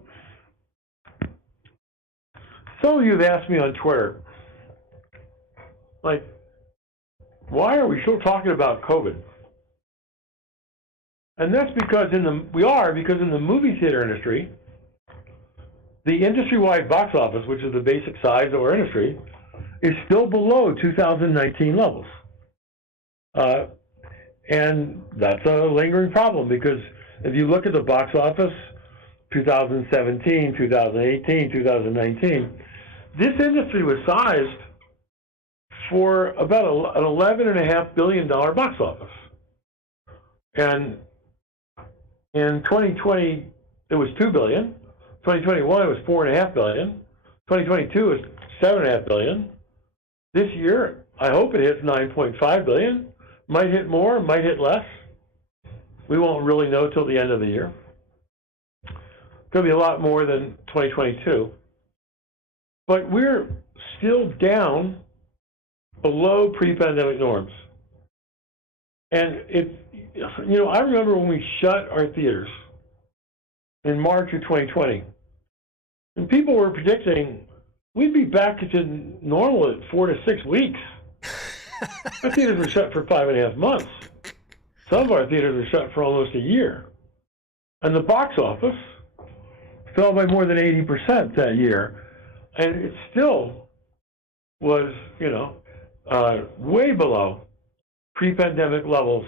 some of you have asked me on Twitter, like, why are we still talking about COVID? And that's because in the movie theater industry, the industry-wide box office, which is the basic size of our industry, is still below 2019 levels. And that's a lingering problem because if you look at the box office, 2017, 2018, 2019, this industry was sized for about an $11.5 billion box office. And in 2020, it was $2 billion. 2021, it was $4.5 billion. 2022 is $7.5 billion. This year, I hope it hits $9.5 billion. Might hit more, might hit less. We won't really know till the end of the year. Could be a lot more than 2022. But we're still down below pre-pandemic norms. And I remember when we shut our theaters in March of 2020, and people were predicting we'd be back to normal at 4 to 6 weeks. Our theaters were shut for 5.5 months. Some of our theaters were shut for almost a year. And the box office fell by more than 80% that year. And it still was, way below pre-pandemic levels.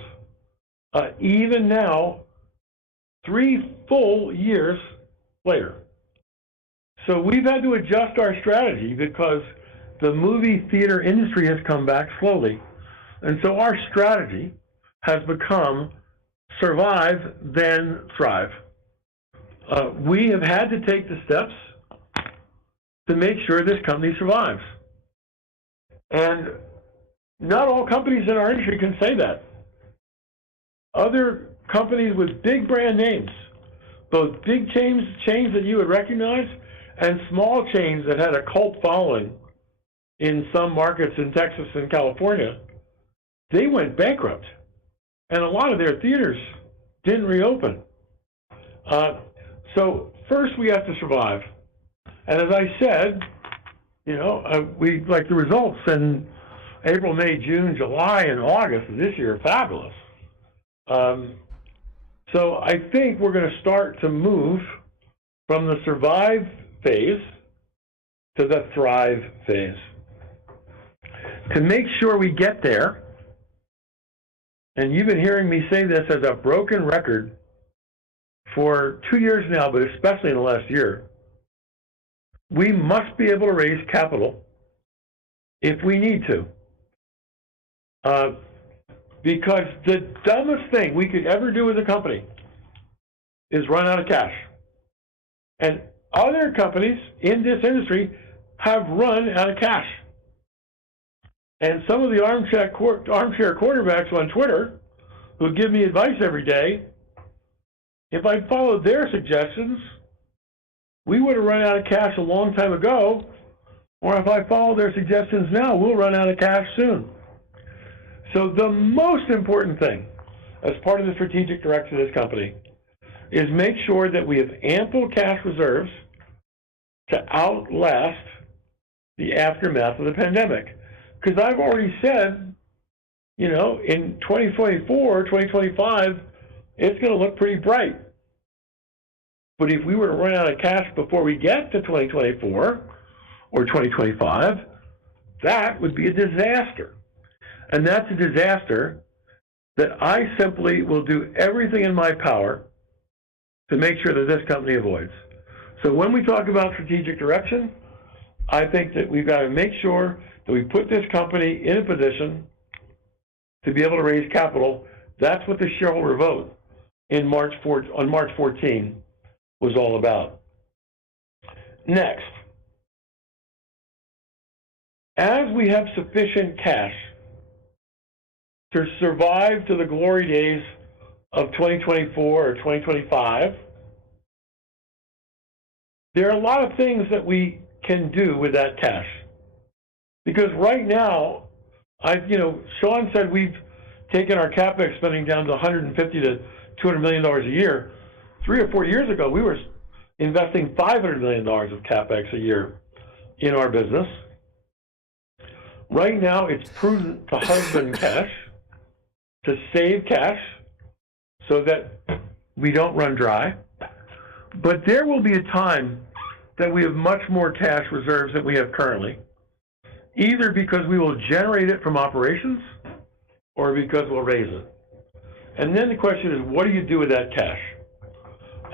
Even now, 3 full years later. So we've had to adjust our strategy because the movie theater industry has come back slowly. And so our strategy has become survive, then thrive. We have had to take the steps to make sure this company survives. And not all companies in our industry can say that. Other companies with big brand names, both big chains that you would recognize and small chains that had a cult following in some markets in Texas and California, they went bankrupt. And a lot of their theaters didn't reopen. So first we have to survive. And as I said, we like the results in April, May, June, July, and August of this year are fabulous. So I think we're going to start to move from the survive phase to the thrive phase. To make sure we get there, and you've been hearing me say this as a broken record for 2 years now, but especially in the last year, we must be able to raise capital if we need to. Because the dumbest thing we could ever do as a company is run out of cash. And other companies in this industry have run out of cash. And some of the armchair quarterbacks on Twitter who give me advice every day, if I followed their suggestions, we would have run out of cash a long time ago. Or if I follow their suggestions now, we'll run out of cash soon. So the most important thing as part of the strategic direction of this company, is make sure that we have ample cash reserves to outlast the aftermath of the pandemic. Because I've already said, you know, in 2024, 2025, it's going to look pretty bright. But if we were to run out of cash before we get to 2024 or 2025, that would be a disaster. And that's a disaster that I simply will do everything in my power to make sure that this company avoids. So when we talk about strategic direction, I think that we've got to make sure that we put this company in a position to be able to raise capital. That's what the shareholder vote on March 14 was all about. Next, as we have sufficient cash to survive to the glory days of 2024 or 2025, there are a lot of things that we can do with that cash. Because right now, Sean said we've taken our CapEx spending down to $150 to $200 million a year. 3 or 4 years ago, we were investing $500 million of CapEx a year in our business. Right now, it's prudent to husband cash, to save cash, so that we don't run dry. But there will be a time that we have much more cash reserves than we have currently, either because we will generate it from operations or because we'll raise it. And then the question is, what do you do with that cash?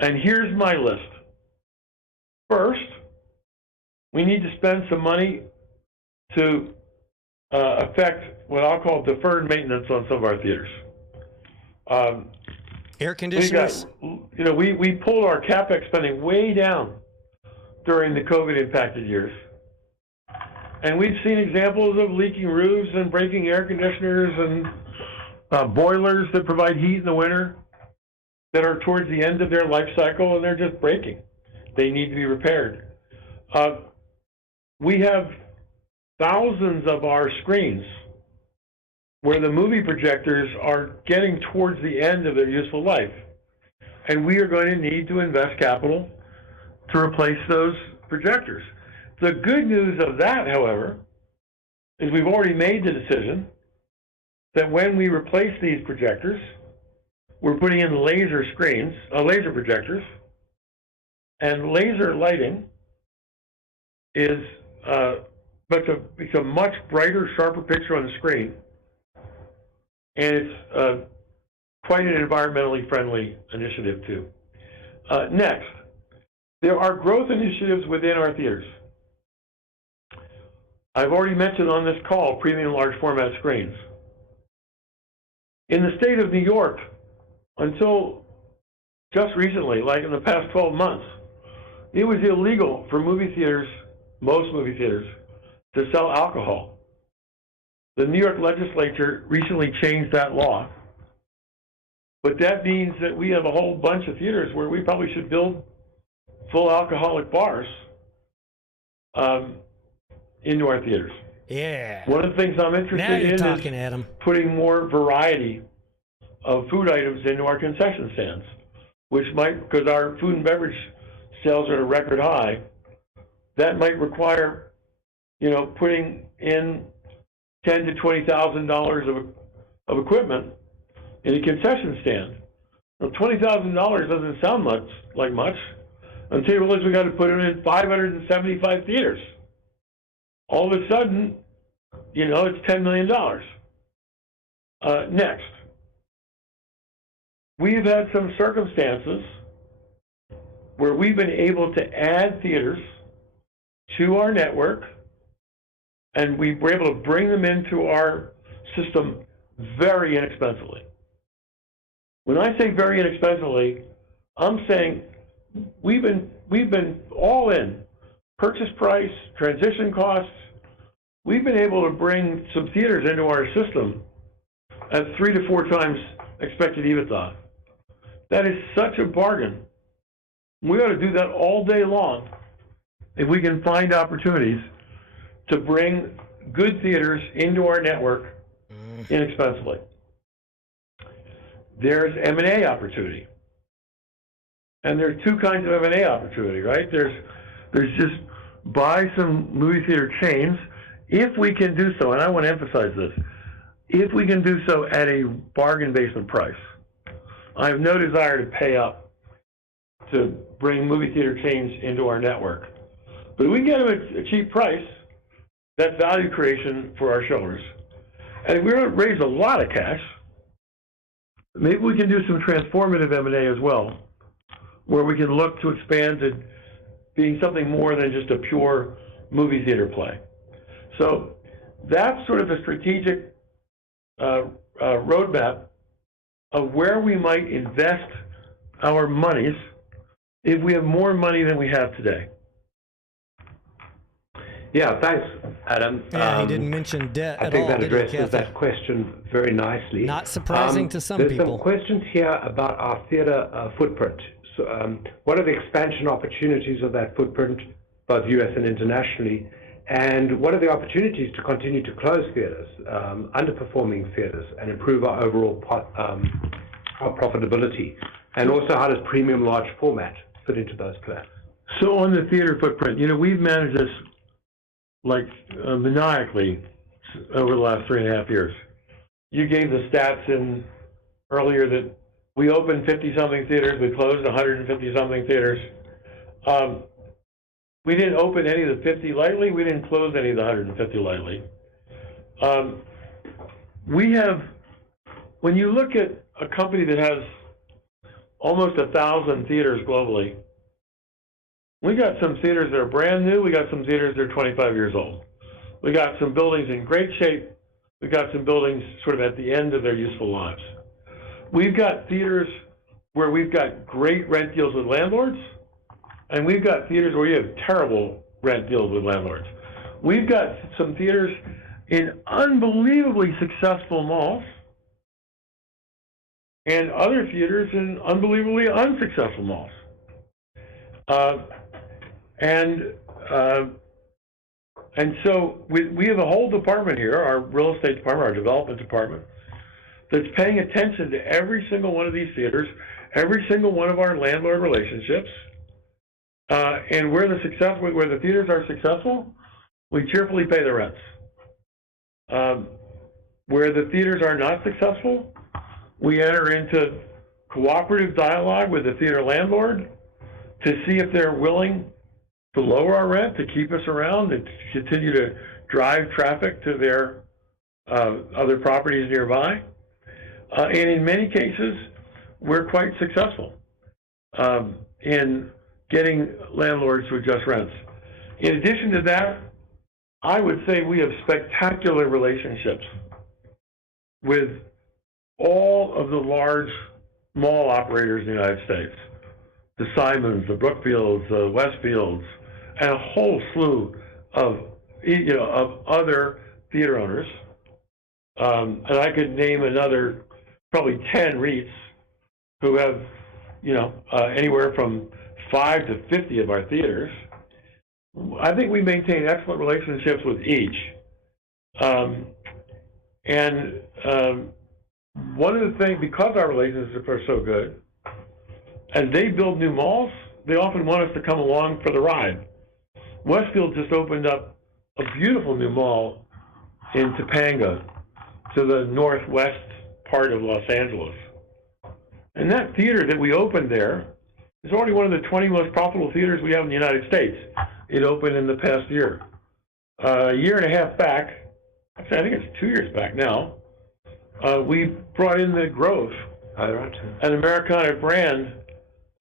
And here's my list. First, we need to spend some money to affect what I'll call deferred maintenance on some of our theaters. Air conditioners? We pulled our CapEx spending way down during the COVID-impacted years. And we've seen examples of leaking roofs and breaking air conditioners and boilers that provide heat in the winter that are towards the end of their life cycle, and they're just breaking. They need to be repaired. We have thousands of our screens where the movie projectors are getting towards the end of their useful life. And we are going to need to invest capital to replace those projectors. The good news of that, however, is we've already made the decision that when we replace these projectors, we're putting in laser projectors, and laser lighting is it's a much brighter, sharper picture on the screen, and it's quite an environmentally friendly initiative too. Next, there are growth initiatives within our theaters. I've already mentioned on this call premium large format screens. In the state of New York, until just recently, like in the past 12 months, it was illegal for movie theaters, most movie theaters, to sell alcohol. The New York legislature recently changed that law, but that means that we have a whole bunch of theaters where we probably should build full alcoholic bars into our theaters. Yeah. One of the things I'm interested in is Adam. putting more variety of food items into our concession stands, which might, because our food and beverage sales are at a record high, that might require, putting in $10,000 to $20,000 of equipment in a concession stand. Now, $20,000 doesn't sound like much until you realize we got to put it in 575 theaters. All of a sudden, it's $10 million. Next, we've had some circumstances where we've been able to add theaters to our network, and we were able to bring them into our system very inexpensively. When I say very inexpensively, I'm saying we've been all in. Purchase price, transition costs, we've been able to bring some theaters into our system at 3 to 4 times expected EBITDA. That is such a bargain. We ought to do that all day long if we can find opportunities to bring good theaters into our network inexpensively. there's M&A opportunity. And there are two kinds of M&A opportunity, right? There's just buy some movie theater chains, if we can do so, and I want to emphasize this, if we can do so at a bargain basement price. I have no desire to pay up to bring movie theater chains into our network. But if we can get them at a cheap price, that's value creation for our shareholders. And if we don't raise a lot of cash, maybe we can do some transformative M&A as well, where we can look to expand to being something more than just a pure movie theater play. So that's sort of a strategic roadmap of where we might invest our monies if we have more money than we have today. Yeah, thanks, Adam. Yeah, he didn't mention debt at all. I think that did he, addresses Kathy? that question very nicely. Not surprising to some there's people. There's some questions here about our theater footprint. So, what are the expansion opportunities of that footprint, both U.S. and internationally? And what are the opportunities to continue to close theaters, underperforming theaters, and improve our overall our profitability? And also, how does premium large format fit into those plans? So on the theater footprint, you know, we've managed this like maniacally over the last 3.5 years. You gave the stats in earlier that we opened 50-something theaters, we closed 150-something theaters. We didn't open any of the 50 lightly, we didn't close any of the 150 lightly. We have, when you look at a company that has almost 1,000 theaters globally, we got some theaters that are brand new, we got some theaters that are 25 years old. We got some buildings in great shape, we got some buildings sort of at the end of their useful lives. We've got theaters where we've got great rent deals with landlords, and we've got theaters where we have terrible rent deals with landlords. We've got some theaters in unbelievably successful malls, and other theaters in unbelievably unsuccessful malls. And so we have a whole department here, our real estate department, our development department, that's paying attention to every single one of these theaters, every single one of our landlord relationships, and where the theaters are successful, we cheerfully pay the rents. Where the theaters are not successful, we enter into cooperative dialogue with the theater landlord to see if they're willing to lower our rent, to keep us around, and to continue to drive traffic to their other properties nearby. And in many cases, we're quite successful in getting landlords to adjust rents. In addition to that, I would say we have spectacular relationships with all of the large mall operators in the United States. The Simons, the Brookfields, the Westfields, and a whole slew of other theater owners. And I could name another probably 10 REITs who have, anywhere from 5 to 50 of our theaters. I think we maintain excellent relationships with each. One of the things, because our relationships are so good, as they build new malls, they often want us to come along for the ride. Westfield just opened up a beautiful new mall in Topanga, to the northwest part of Los Angeles. And that theater that we opened there is already one of the 20 most profitable theaters we have in the United States. It opened in the past year. A year and a half back, actually I think it's 2 years back now, we brought in the Grove, an Americana brand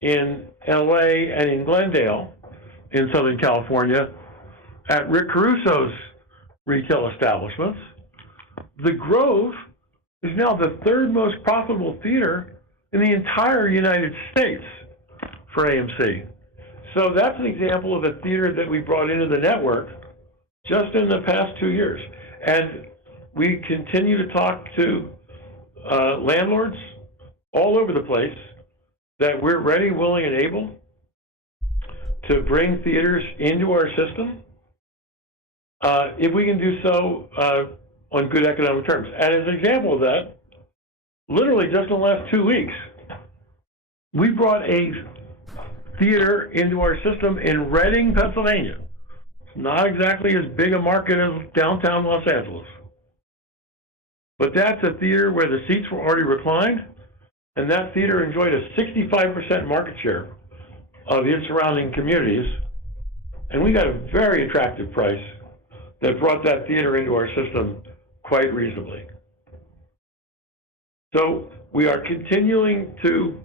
in LA and in Glendale, in Southern California, at Rick Caruso's retail establishments. The Grove is now the third most profitable theater in the entire United States for AMC. So that's an example of a theater that we brought into the network just in the past 2 years. And we continue to talk to landlords all over the place that we're ready, willing, and able to bring theaters into our system if we can do so on good economic terms. And as an example of that, literally just in the last 2 weeks, we brought a theater into our system in Reading, Pennsylvania. It's not exactly as big a market as downtown Los Angeles. But that's a theater where the seats were already reclined, and that theater enjoyed a 65% market share of its surrounding communities, and we got a very attractive price that brought that theater into our system quite reasonably. So we are continuing to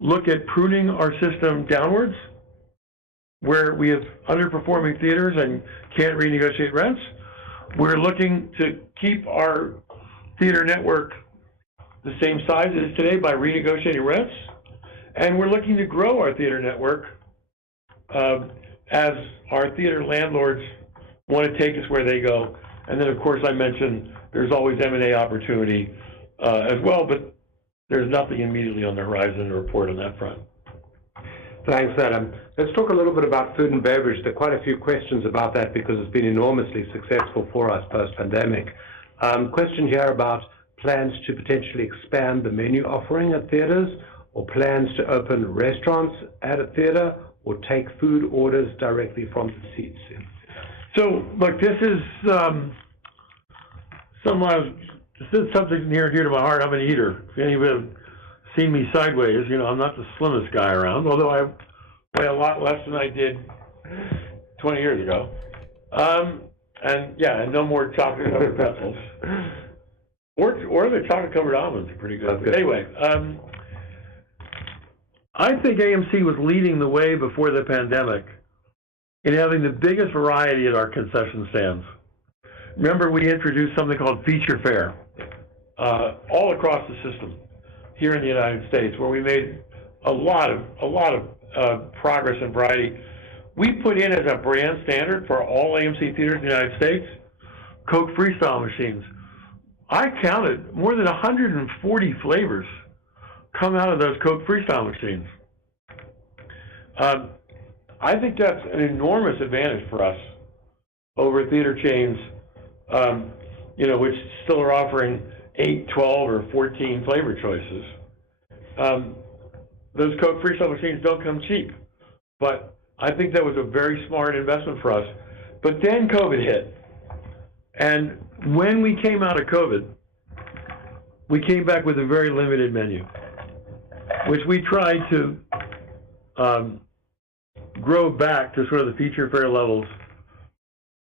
look at pruning our system downwards, where we have underperforming theaters and can't renegotiate rents. We're looking to keep our theater network the same size it is today by renegotiating rents. And we're looking to grow our theater network as our theater landlords want to take us where they go. And then, of course, I mentioned there's always M&A opportunity as well, but there's nothing immediately on the horizon to report on that front. Thanks, Adam. Let's talk a little bit about food and beverage. There are quite a few questions about that because it's been enormously successful for us post-pandemic. Question here about plans to potentially expand the menu offering at theaters, or plans to open restaurants at a theater, or take food orders directly from the seats. So, look, this is something near and dear to my heart. I'm an eater. If any of you have seen me sideways, you know, I'm not the slimmest guy around, although I weigh a lot less than I did 20 years ago. And yeah, and no more chocolate-covered pretzels. Or the chocolate-covered almonds are pretty good. But anyway, I think AMC was leading the way before the pandemic in having the biggest variety at our concession stands. Remember, we introduced something called feature fare all across the system here in the United States, where we made a lot of progress and variety. We put in as a brand standard for all AMC theaters in the United States, Coke Freestyle machines. I counted more than 140 flavors come out of those Coke Freestyle machines. I think that's an enormous advantage for us over theater chains, you know, which still are offering 8, 12, or 14 flavor choices. Those Coke Freestyle machines don't come cheap, but I think that was a very smart investment for us. But then COVID hit, and when we came out of COVID, we came back with a very limited menu, which we tried to grow back to sort of the feature fare levels.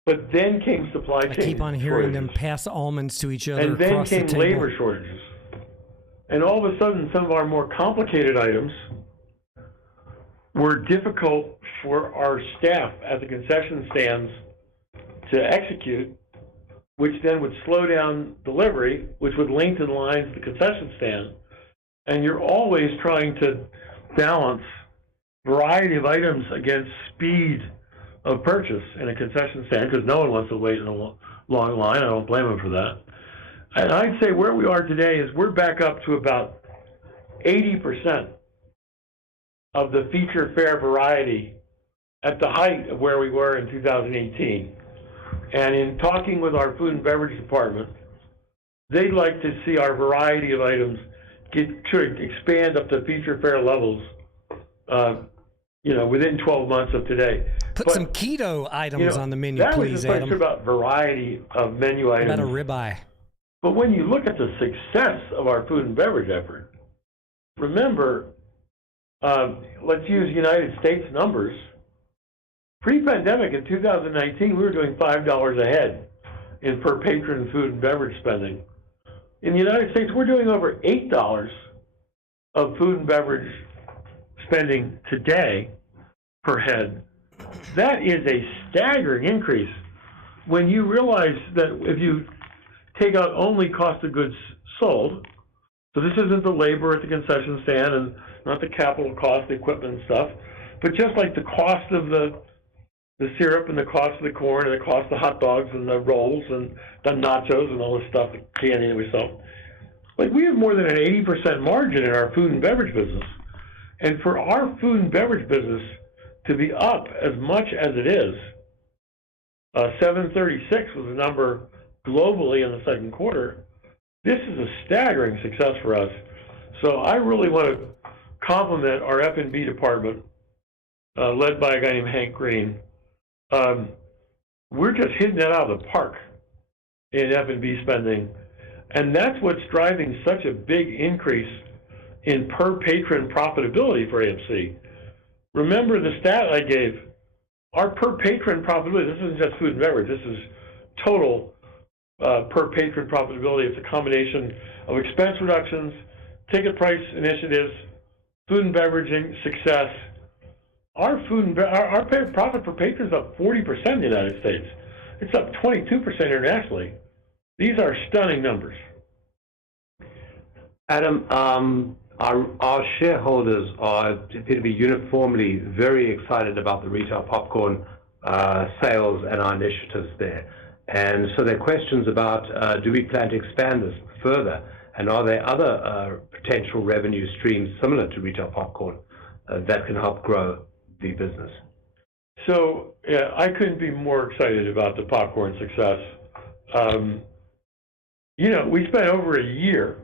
But then came supply chain. I keep on hearing shortages. them pass almonds to each other. And then across came the table. labor shortages. And all of a sudden, some of our more complicated items were difficult for our staff at the concession stands to execute, which then would slow down delivery, which would lengthen lines at the concession stand. And you're always trying to balance variety of items against speed of purchase in a concession stand, because no one wants to wait in a long line. I don't blame them for that. And I'd say where we are today is we're back up to about 80% of the feature fare variety at the height of where we were in 2018. And in talking with our food and beverage department, they'd like to see our variety of items expand up to feature fare levels, you know, within 12 months of today. Put some keto items on the menu, please, Adam. That was Adam. about variety of menu items. About a ribeye. But when you look at the success of our food and beverage effort, remember, let's use United States numbers. Pre-pandemic in 2019, we were doing $5 a head in per patron food and beverage spending. In the United States, we're doing over $8 of food and beverage spending today per head. That is a staggering increase when you realize that if you take out only cost of goods sold, so this isn't the labor at the concession stand and not the capital cost, the equipment and stuff, but just like the cost of the syrup and the cost of the corn and the cost of the hot dogs and the rolls and the nachos and all this stuff, the candy that we sell. Like, we have more than an 80% margin in our food and beverage business. And for our food and beverage business to be up as much as it is, 736 was the number globally in the second quarter. This is a staggering success for us. So I really want to compliment our F&B department, led by a guy named Hank Green. We're just hitting that out of the park in F&B spending. And that's what's driving such a big increase in per patron profitability for AMC. Remember the stat I gave, our per patron profitability, this isn't just food and beverage, this is total per patron profitability. It's a combination of expense reductions, ticket price initiatives, food and beverage success. Our profit per patron is up 40% in the United States. It's up 22% internationally. These are stunning numbers. Adam, our shareholders appear to be uniformly very excited about the retail popcorn sales and our initiatives there. And so there are questions about, do we plan to expand this further? And are there other potential revenue streams similar to retail popcorn that can help grow the business? So yeah, I couldn't be more excited about the popcorn success. You know, we spent over a year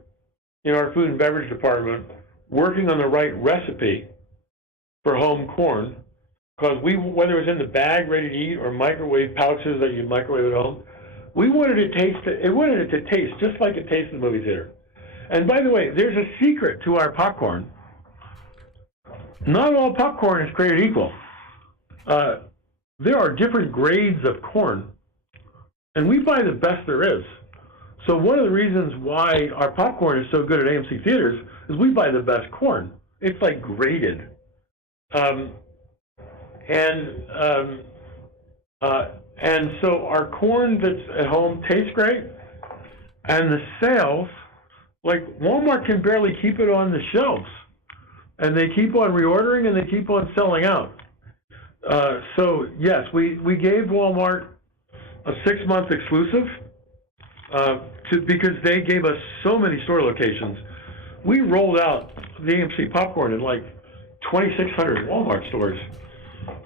in our food and beverage department working on the right recipe for home corn, because whether it was in the bag ready to eat or microwave pouches that you microwave at home, we wanted it to taste just like it tastes in the movie theater. And by the way, there's a secret to our popcorn. Not all popcorn is created equal. There are different grades of corn, and we buy the best there is. So one of the reasons why our popcorn is so good at AMC theaters is we buy the best corn. It's like graded. And so our corn that's at home tastes great, and the sales, like Walmart can barely keep it on the shelves, and they keep on reordering and they keep on selling out. So yes, we gave Walmart a 6-month exclusive because they gave us so many store locations. We rolled out the AMC popcorn in like 2,600 Walmart stores.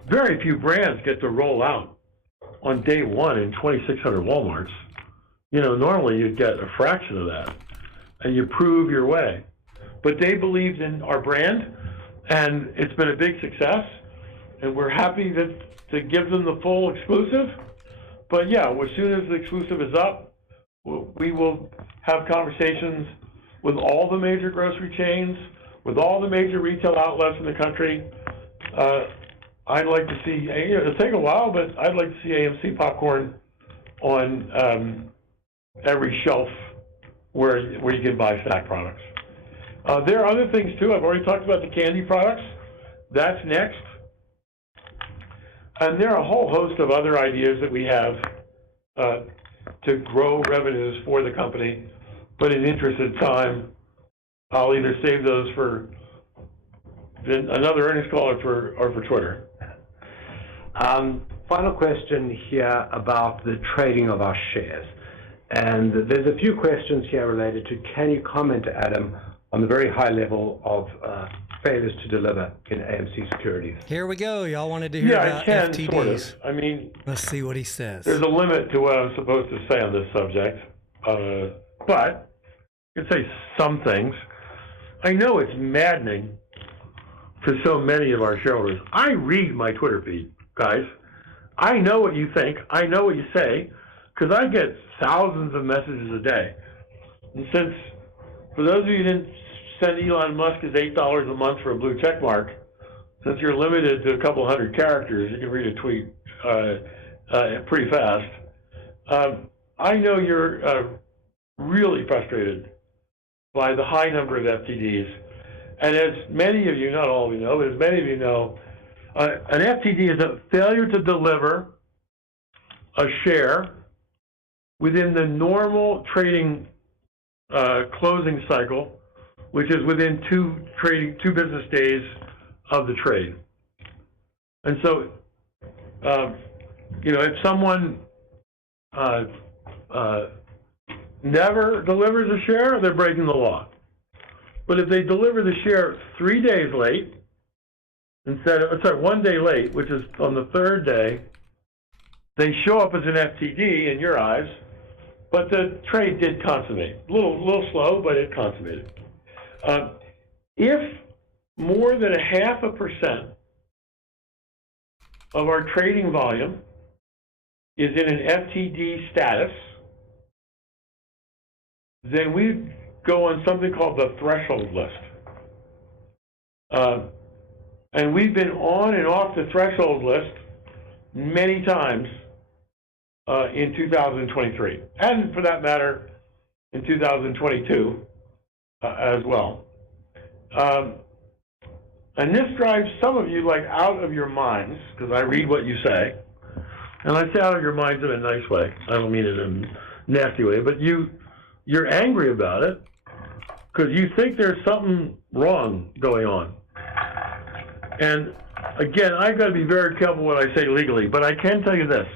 Very few brands get to roll out on day one in 2,600 Walmarts. You know, normally you'd get a fraction of that, and you prove your way. But they believed in our brand, and it's been a big success, and we're happy to give them the full exclusive. But yeah, as soon as the exclusive is up, we will have conversations with all the major grocery chains, with all the major retail outlets in the country. I'd like to see, you know, it'll take a while, but I'd like to see AMC popcorn on every shelf where you can buy snack products. There are other things too. I've already talked about the candy products. That's next. And there are a whole host of other ideas that we have to grow revenues for the company. But in the interest of time, I'll either save those for another earnings call or for Twitter. Final question here about the trading of our shares. And there's a few questions here related to, can you comment, Adam, on the very high level of failures to deliver in AMC securities? Here we go. Y'all wanted to hear about FTDs. Sort of. I mean, let's see what he says. There's a limit to what I'm supposed to say on this subject. But I can say some things. I know it's maddening to so many of our shareholders. I read my Twitter feed, guys. I know what you think. I know what you say, because I get thousands of messages a day. And since, for those of you who didn't send Elon Musk his $8 a month for a blue check mark, since you're limited to a couple hundred characters, you can read a tweet pretty fast. I know you're really frustrated by the high number of FTDs. And as many of you, not all of you know, but as many of you know, an FTD is a failure to deliver a share within the normal trading closing cycle, which is within two business days of the trade. And so, you know, if someone never delivers a share, they're breaking the law. But if they deliver the share 3 days late, instead of, sorry, 1 day late, which is on the third day, they show up as an FTD in your eyes, but the trade did consummate. A little slow, but it consummated. If more than 0.5% of our trading volume is in an FTD status, then we go on something called the threshold list. And we've been on and off the threshold list many times in 2023, and for that matter, in 2022 as well. And this drives some of you like out of your minds, because I read what you say, and I say out of your minds in a nice way. I don't mean it in a nasty way, but you're angry about it because you think there's something wrong going on. And again, I've got to be very careful what I say legally, but I can tell you this.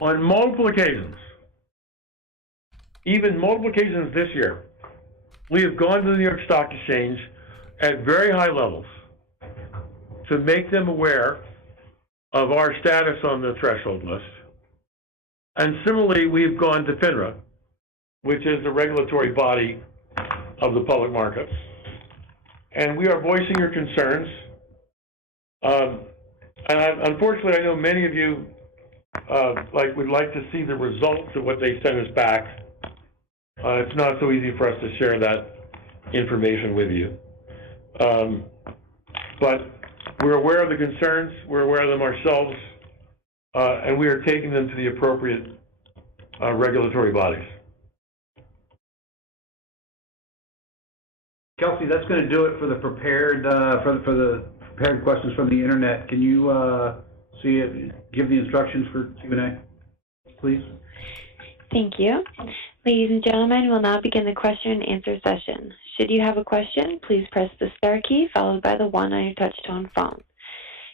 On multiple occasions, even multiple occasions this year, we have gone to the New York Stock Exchange at very high levels to make them aware of our status on the threshold list. And similarly, we've gone to FINRA, which is the regulatory body of the public markets. And we are voicing your concerns. Unfortunately, I know many of you would like to see the results of what they send us back. It's not so easy for us to share that information with you. But we're aware of the concerns, we're aware of them ourselves, and we are taking them to the appropriate regulatory bodies. Kelsey, that's going to do it for the prepared for the prepared questions from the internet. Can you give the instructions for Q&A, please? Thank you. Ladies and gentlemen, we'll now begin the question and answer session. Should you have a question, please press the star key followed by the 1 on your touch-tone phone.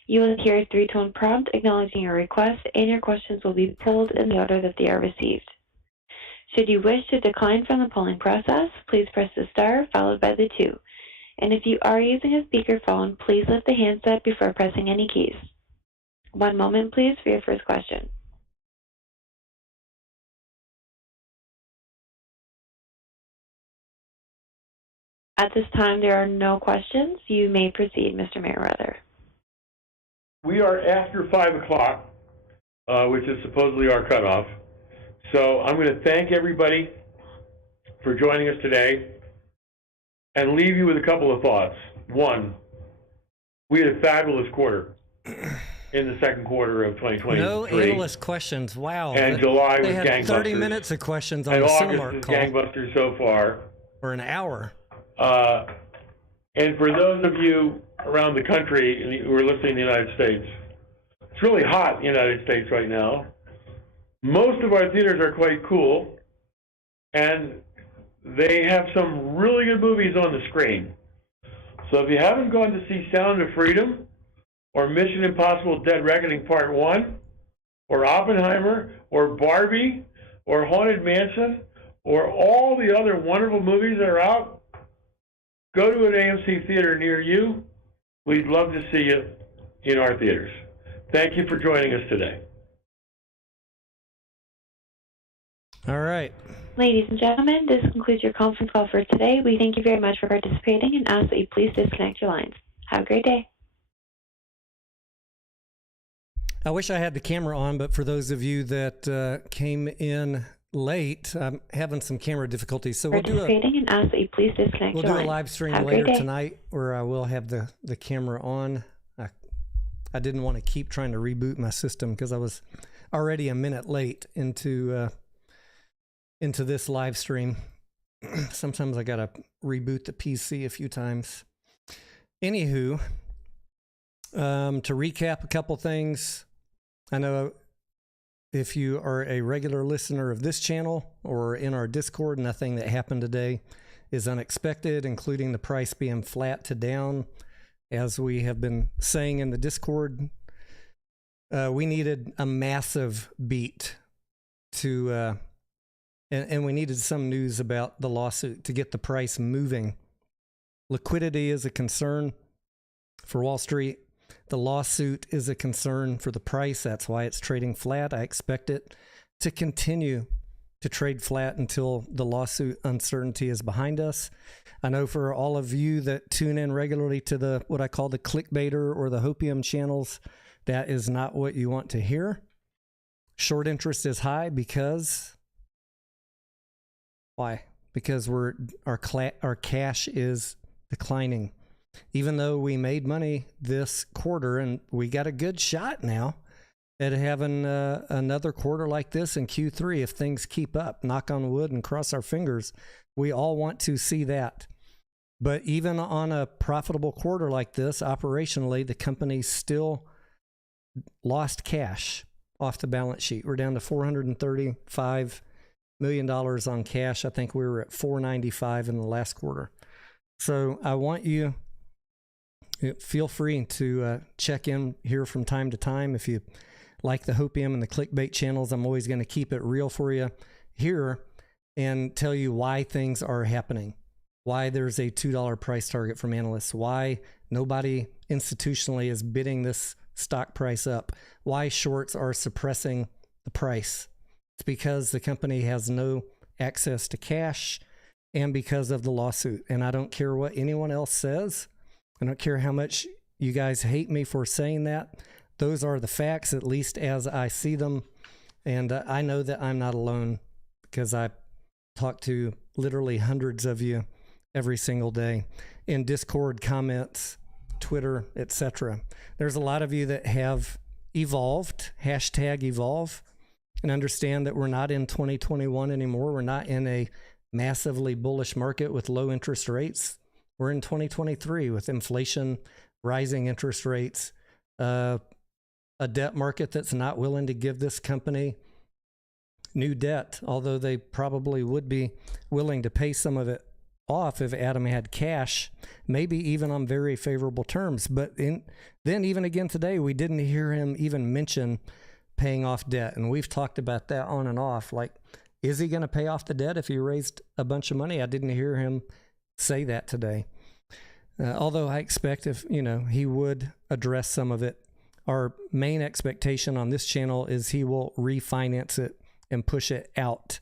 You will hear a 3-tone prompt acknowledging your request, and your questions will be pulled in the order that they are received. Should you wish to decline from the polling process, please press the star followed by the 2. And if you are using a speakerphone, please lift the handset before pressing any keys. One moment, please, for your first question. At this time, there are no questions. You may proceed, Mr. Merriweather. We are after 5 o'clock, which is supposedly our cutoff. So I'm going to thank everybody for joining us today and leave you with a couple of thoughts. One, we had a fabulous quarter in the second quarter of 2023. No analyst questions. Wow. And July was they had gangbusters. 30 minutes of questions on and the August Cinemark is call. gangbusters so far. For an hour. And for those of you around the country who are listening in the United States, it's really hot in the United States right now. Most of our theaters are quite cool, and they have some really good movies on the screen. So if you haven't gone to see Sound of Freedom, or Mission Impossible Dead Reckoning Part 1, or Oppenheimer, or Barbie, or Haunted Mansion, or all the other wonderful movies that are out, go to an AMC theater near you. We'd love to see you in our theaters. Thank you for joining us today. All right. Ladies and gentlemen, this concludes your conference call for today. We thank you very much for participating and ask that you please disconnect your lines. Have a great day. I wish I had the camera on, but for those of you that came in late, I'm having some camera difficulties. So we'll do and ask that you please disconnect we'll your do lines. a live stream Have a later great day. tonight where I will have the camera on. I didn't want to keep trying to reboot my system because I was already a minute late into this live stream. Sometimes I gotta reboot the PC a few times. Anywho, to recap a couple things, I know if you are a regular listener of this channel or in our Discord, nothing that happened today is unexpected, including the price being flat to down. As we have been saying in the Discord, we needed a massive beat to, and we needed some news about the lawsuit to get the price moving. Liquidity is a concern for Wall Street. The lawsuit is a concern for the price. That's why it's trading flat. I expect it to continue to trade flat until the lawsuit uncertainty is behind us. I know for all of you that tune in regularly to the what I call the Clickbaiter or the Hopium channels, that is not what you want to hear. Short interest is high because why? Because our cash is declining. Even though we made money this quarter and we got a good shot now at having another quarter like this in Q3 if things keep up, knock on wood and cross our fingers. We all want to see that. But even on a profitable quarter like this, operationally, the company still lost cash off the balance sheet. We're down to $435 million on cash. I think we were at $495 in the last quarter. So I want you, feel free to check in here from time to time. If you like the Hopium and the Clickbait channels, I'm always going to keep it real for you here and tell you why things are happening, why there's a $2 price target from analysts, why nobody institutionally is bidding this stock price up, why shorts are suppressing the price. It's because the company has no access to cash and because of the lawsuit. And I don't care what anyone else says. I don't care how much you guys hate me for saying that. Those are the facts, at least as I see them. And I know that I'm not alone because I talk to literally hundreds of you every single day in Discord comments, Twitter, etc. There's a lot of you that have evolved, #evolve, and understand that we're not in 2021 anymore. We're not in a massively bullish market with low interest rates. We're in 2023 with inflation, rising interest rates, a debt market that's not willing to give this company new debt, although they probably would be willing to pay some of it off if Adam had cash, maybe even on very favorable terms. But then even again today, we didn't hear him even mention paying off debt. And we've talked about that on and off. Like, is he going to pay off the debt if he raised a bunch of money? I didn't hear him say that today. Although I expect if, he would address some of it. Our main expectation on this channel is he will refinance it and push it out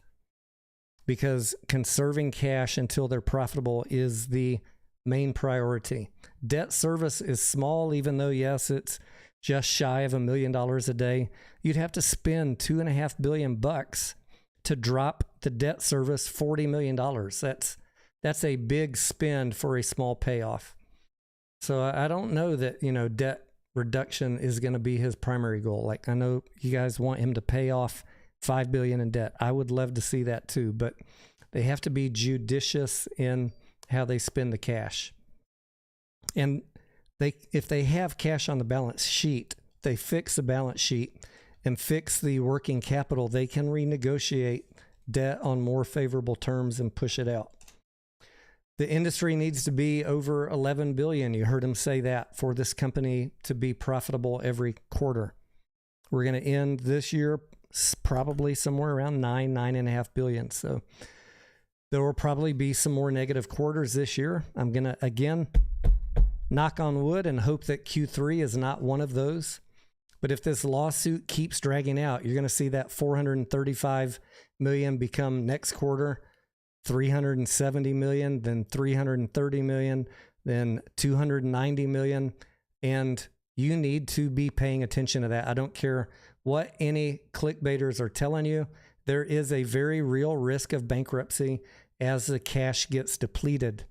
because conserving cash until they're profitable is the main priority. Debt service is small, even though, yes, it's just shy of $1 million a day. You'd have to spend $2.5 billion to drop the debt service $40 million. That's a big spend for a small payoff. So I don't know that, debt reduction is going to be his primary goal. Like, I know you guys want him to pay off $5 billion in debt. I would love to see that too, but they have to be judicious in how they spend the cash. And if they have cash on the balance sheet, they fix the balance sheet and fix the working capital, they can renegotiate debt on more favorable terms and push it out. The industry needs to be over 11 billion. You heard him say that for this company to be profitable every quarter. We're going to end this year probably somewhere around 9.5 billion. So there will probably be some more negative quarters this year. I'm going to, again, knock on wood and hope that Q3 is not one of those. But if this lawsuit keeps dragging out, you're going to see that 435 million become next quarter 370 million, then 330 million, then 290 million. And you need to be paying attention to that. I don't care what any clickbaiters are telling you. There is a very real risk of bankruptcy as the cash gets depleted.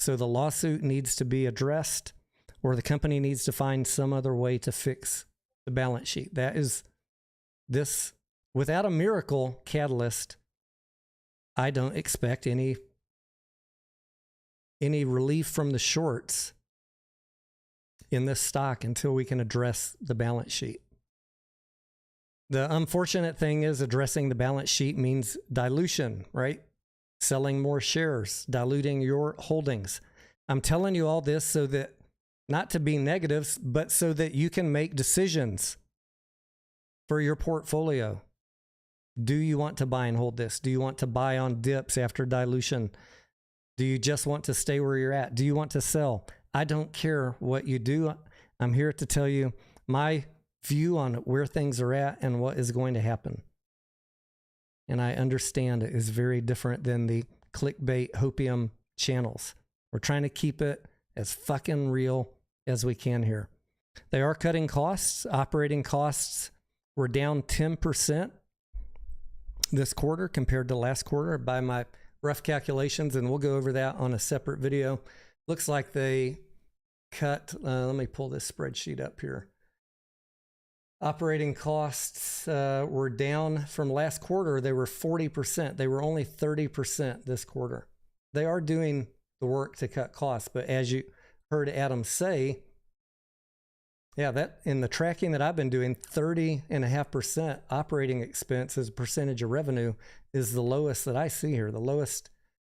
So the lawsuit needs to be addressed, or the company needs to find some other way to fix the balance sheet. That is this, without a miracle catalyst, I don't expect any relief from the shorts in this stock until we can address the balance sheet. The unfortunate thing is addressing the balance sheet means dilution, right? Selling more shares, diluting your holdings. I'm telling you all this so that, not to be negatives, but so that you can make decisions for your portfolio. Do you want to buy and hold this? Do you want to buy on dips after dilution? Do you just want to stay where you're at? Do you want to sell? I don't care what you do. I'm here to tell you my view on where things are at and what is going to happen. and I understand it is very different than the clickbait hopium channels. We're trying to keep it as fucking real as we can here. They are cutting costs. Operating costs were down 10% this quarter compared to last quarter by my rough calculations, and we'll go over that on a separate video. Looks like they cut, let me pull this spreadsheet up here. Operating costs were down from last quarter. They were 40%. They were only 30% this quarter. They are doing the work to cut costs, but as you heard Adam say, yeah, that in the tracking that I've been doing, 30.5% operating expense as a percentage of revenue is the lowest that I see here. The lowest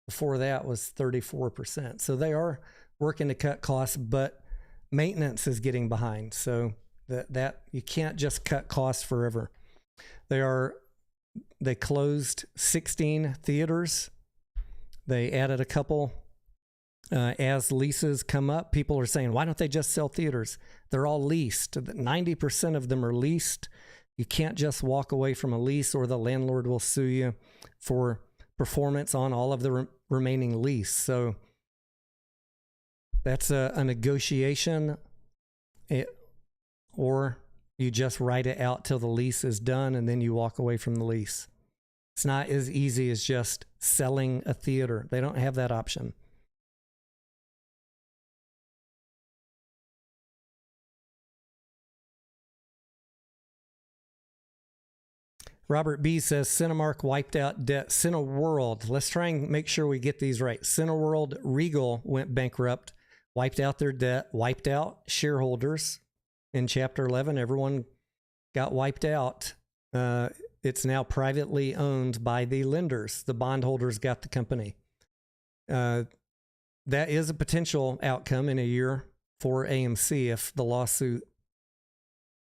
before that was 34%. So they are working to cut costs, but maintenance is getting behind. So that you can't just cut costs forever. They closed 16 theaters. They added a couple. As leases come up, people are saying, why don't they just sell theaters? They're all leased. 90% of them are leased. You can't just walk away from a lease, or the landlord will sue you for performance on all of the remaining lease. So that's a negotiation, or you just write it out till the lease is done and then you walk away from the lease. It's not as easy as just selling a theater. They don't have that option. Robert B says Cinemark wiped out debt. Cineworld, let's try and make sure we get these right. Cineworld, Regal went bankrupt, wiped out their debt, wiped out shareholders. In Chapter 11, everyone got wiped out. It's now privately owned by the lenders. The bondholders got the company. That is a potential outcome in a year for AMC if the lawsuit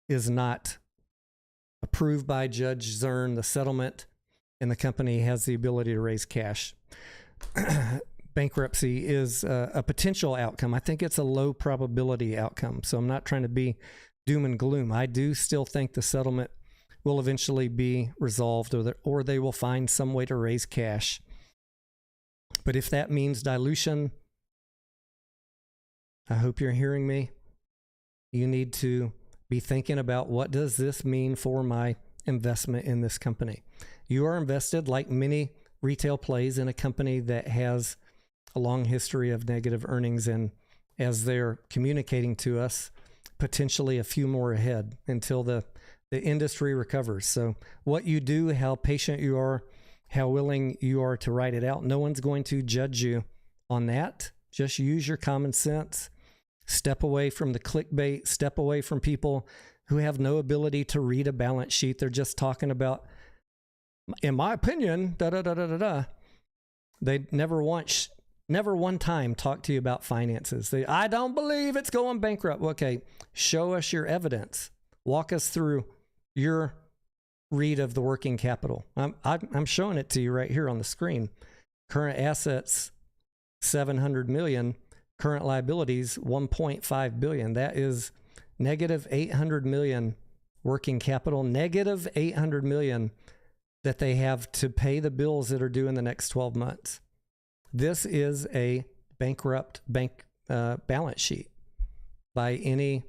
is not approved by Judge Zern, the settlement, and the company has the ability to raise cash. Bankruptcy is a potential outcome. I think it's a low probability outcome, so I'm not trying to be doom and gloom. I do still think the settlement will eventually be resolved, or they will find some way to raise cash. But if that means dilution, I hope you're hearing me. You need to be thinking about, what does this mean for my investment in this company? You are invested, like many retail plays, in a company that has a long history of negative earnings, and as they're communicating to us, potentially a few more ahead until the industry recovers. So what you do, how patient you are, how willing you are to write it out, no one's going to judge you on that. Just use your common sense. Step away from the clickbait. Step away from people who have no ability to read a balance sheet. They're just talking about, in my opinion, da-da-da-da-da-da. They never one time talk to you about finances. I don't believe it's going bankrupt. Okay, show us your evidence. Walk us through your read of the working capital. I'm showing it to you right here on the screen. Current assets, $700 million. Current liabilities, $1.5 billion. That is negative $800 million working capital, negative $800 million that they have to pay the bills that are due in the next 12 months. This is a bankrupt bank balance sheet by any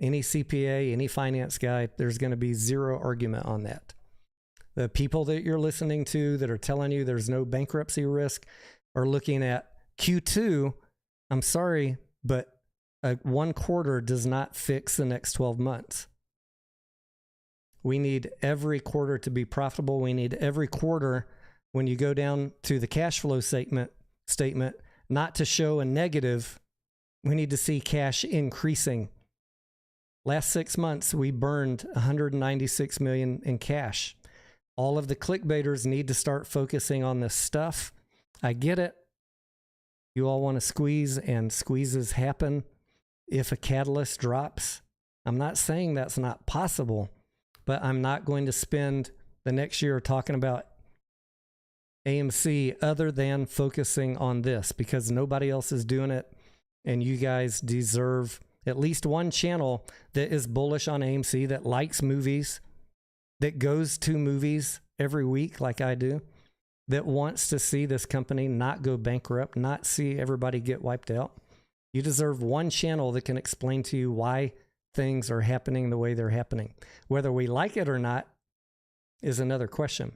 CPA, any finance guy. There's going to be zero argument on that. The people that you're listening to that are telling you there's no bankruptcy risk are looking at Q2. I'm sorry, but one quarter does not fix the next 12 months. We need every quarter to be profitable. We need every quarter, when you go down to the cash flow statement, not to show a negative. We need to see cash increasing. Last 6 months, we burned $196 million in cash. All of the clickbaiters need to start focusing on this stuff. I get it. You all want to squeeze, and squeezes happen if a catalyst drops. I'm not saying that's not possible, but I'm not going to spend the next year talking about AMC other than focusing on this, because nobody else is doing it, and you guys deserve at least one channel that is bullish on AMC, that likes movies, that goes to movies every week like I do that wants to see this company not go bankrupt, not see everybody get wiped out. You deserve one channel that can explain to you why things are happening the way they're happening. Whether we like it or not is another question.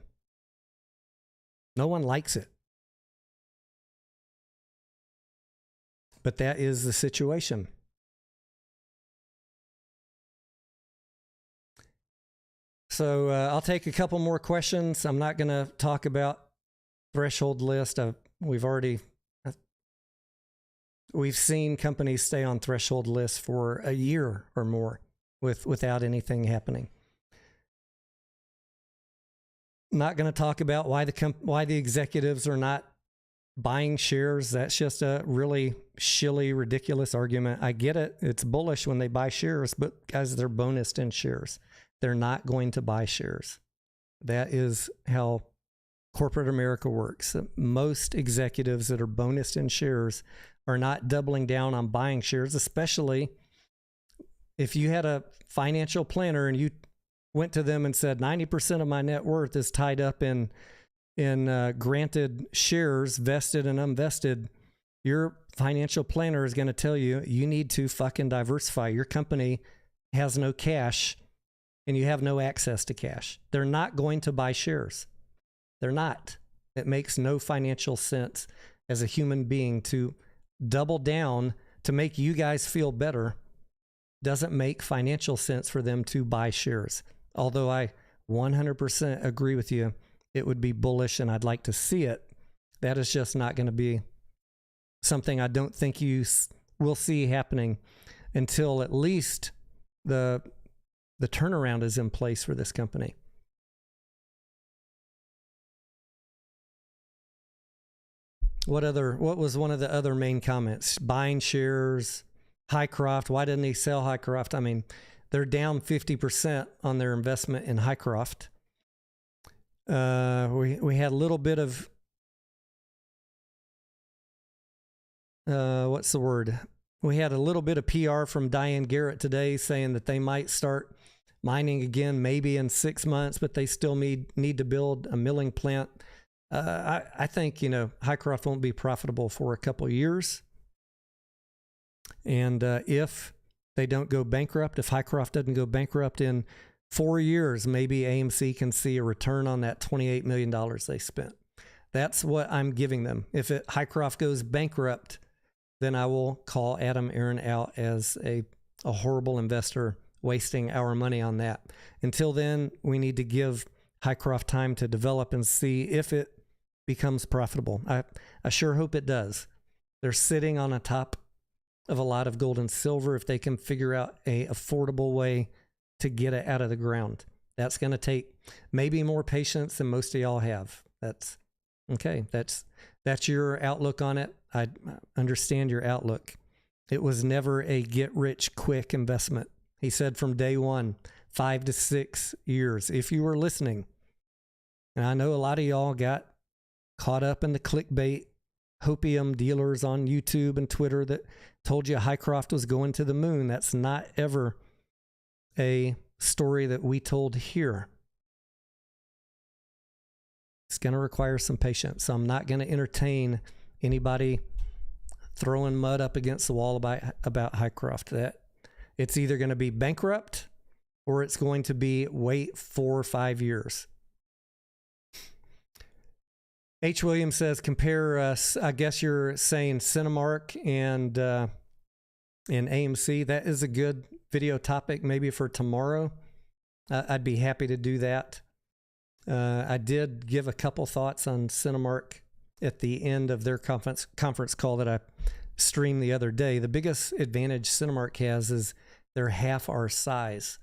No one likes it. But that is the situation. So I'll take a couple more questions. I'm not going to talk about threshold list. We've seen companies stay on threshold lists for a year or more without anything happening. Not going to talk about why the executives are not buying shares. That's just a really shilly, ridiculous argument. I get it. It's bullish when they buy shares, but guys, they're bonused in shares. They're not going to buy shares. That is how corporate America works. Most executives that are bonused in shares are not doubling down on buying shares, especially if you had a financial planner and you went to them and said 90% of my net worth is tied up in granted shares, vested and unvested. Your financial planner is going to tell you, you need to fucking diversify. Your company has no cash and you have no access to cash. They're not going to buy shares. They're not. It makes no financial sense as a human being to double down to make you guys feel better. Doesn't make financial sense for them to buy shares. Although I 100% agree with you, it would be bullish and I'd like to see it. That is just not going to be something I don't think you will see happening until at least the turnaround is in place for this company. What was one of the other main comments? Buying shares, Hycroft. Why didn't he sell Hycroft? I mean, they're down 50% on their investment in Hycroft. We had a little bit of what's the word? We had a little bit of PR from Diane Garrett today saying that they might start mining again maybe in 6 months, but they still need to build a milling plant. I think, Hycroft won't be profitable for a couple of years. And if they don't go bankrupt, if Hycroft doesn't go bankrupt in 4 years, maybe AMC can see a return on that $28 million they spent. That's what I'm giving them. If Hycroft goes bankrupt, then I will call Adam Aaron out as a horrible investor wasting our money on that. Until then, we need to give Hycroft time to develop and see if it becomes profitable. I sure hope it does. They're sitting on a top of a lot of gold and silver if they can figure out a affordable way to get it out of the ground. That's going to take maybe more patience than most of y'all have. That's okay. That's your outlook on it. I understand your outlook. It was never a get rich quick investment. He said from day one, 5 to 6 years. If you were listening, and I know a lot of y'all got caught up in the clickbait hopium dealers on YouTube and Twitter that told you Hycroft was going to the moon. That's not ever a story that we told here. It's going to require some patience. So I'm not going to entertain anybody throwing mud up against the wall about Hycroft. That it's either going to be bankrupt or it's going to be wait 4 or 5 years. H. Williams says, compare us. I guess you're saying Cinemark and AMC. That is a good video topic maybe for tomorrow. I'd be happy to do that. I did give a couple thoughts on Cinemark at the end of their conference call that I streamed the other day. The biggest advantage Cinemark has is they're half our size,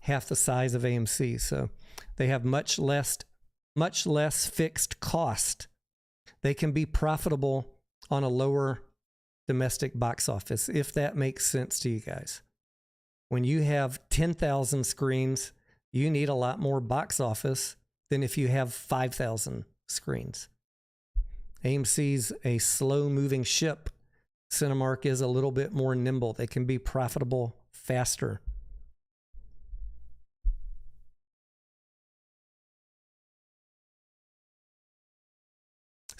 half the size of AMC. So they have much less fixed cost. They can be profitable on a lower domestic box office, if that makes sense to you guys. When you have 10,000 screens, you need a lot more box office than if you have 5,000 screens. AMC's a slow-moving ship. Cinemark is a little bit more nimble. They can be profitable faster.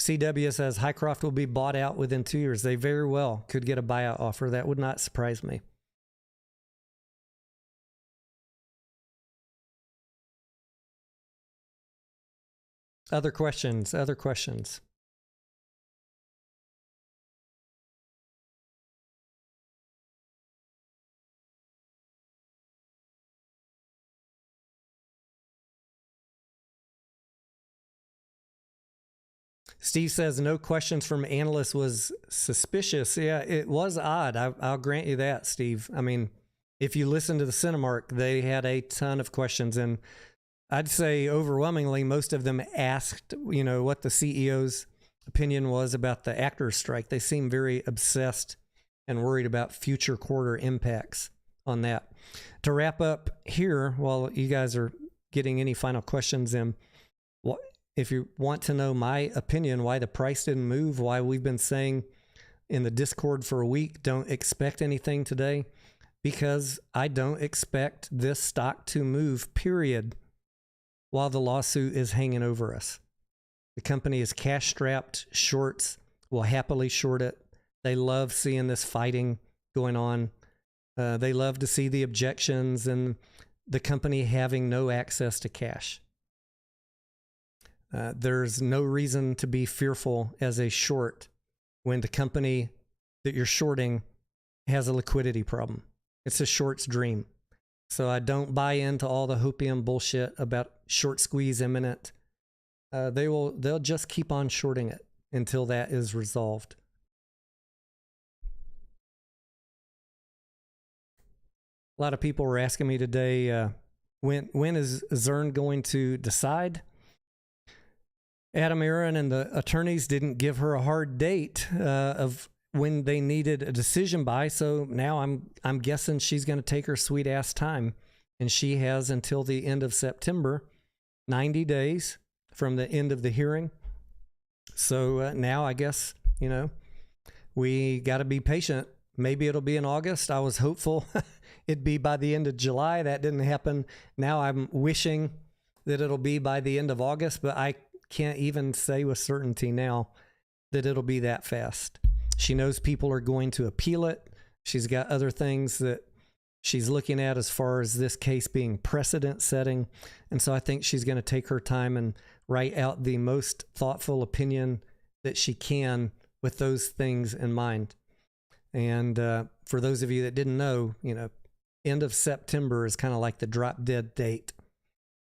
CW says Hycroft will be bought out within 2 years. They very well could get a buyout offer. That would not surprise me. Other questions? Other questions? Steve says no questions from analysts was suspicious. Yeah, it was odd. I'll grant you that, Steve. I mean, if you listen to the Cinemark, they had a ton of questions, and I'd say overwhelmingly most of them asked, what the CEO's opinion was about the actors' strike. They seem very obsessed and worried about future quarter impacts on that. To wrap up here, while you guys are getting any final questions in, if you want to know my opinion, why the price didn't move, why we've been saying in the Discord for a week, don't expect anything today, because I don't expect this stock to move, period, while the lawsuit is hanging over us. The company is cash strapped. Shorts will happily short it. They love seeing this fighting going on. They love to see the objections and the company having no access to cash. There's no reason to be fearful as a short when the company that you're shorting has a liquidity problem. It's a short's dream. So I don't buy into all the hopium bullshit about short squeeze imminent. They'll just keep on shorting it until that is resolved. A lot of people were asking me today, when is Zern going to decide? Adam Aaron and the attorneys didn't give her a hard date of when they needed a decision by, so now I'm guessing she's going to take her sweet ass time, and she has until the end of September, 90 days from the end of the hearing. So now I guess, we got to be patient. Maybe it'll be in August. I was hopeful it'd be by the end of July. That didn't happen. Now I'm wishing that it'll be by the end of August, but I can't even say with certainty now that it'll be that fast. She knows people are going to appeal it. She's got other things that she's looking at as far as this case being precedent setting. And so I think she's going to take her time and write out the most thoughtful opinion that she can with those things in mind. And for those of you that didn't know, end of September is kind of like the drop dead date.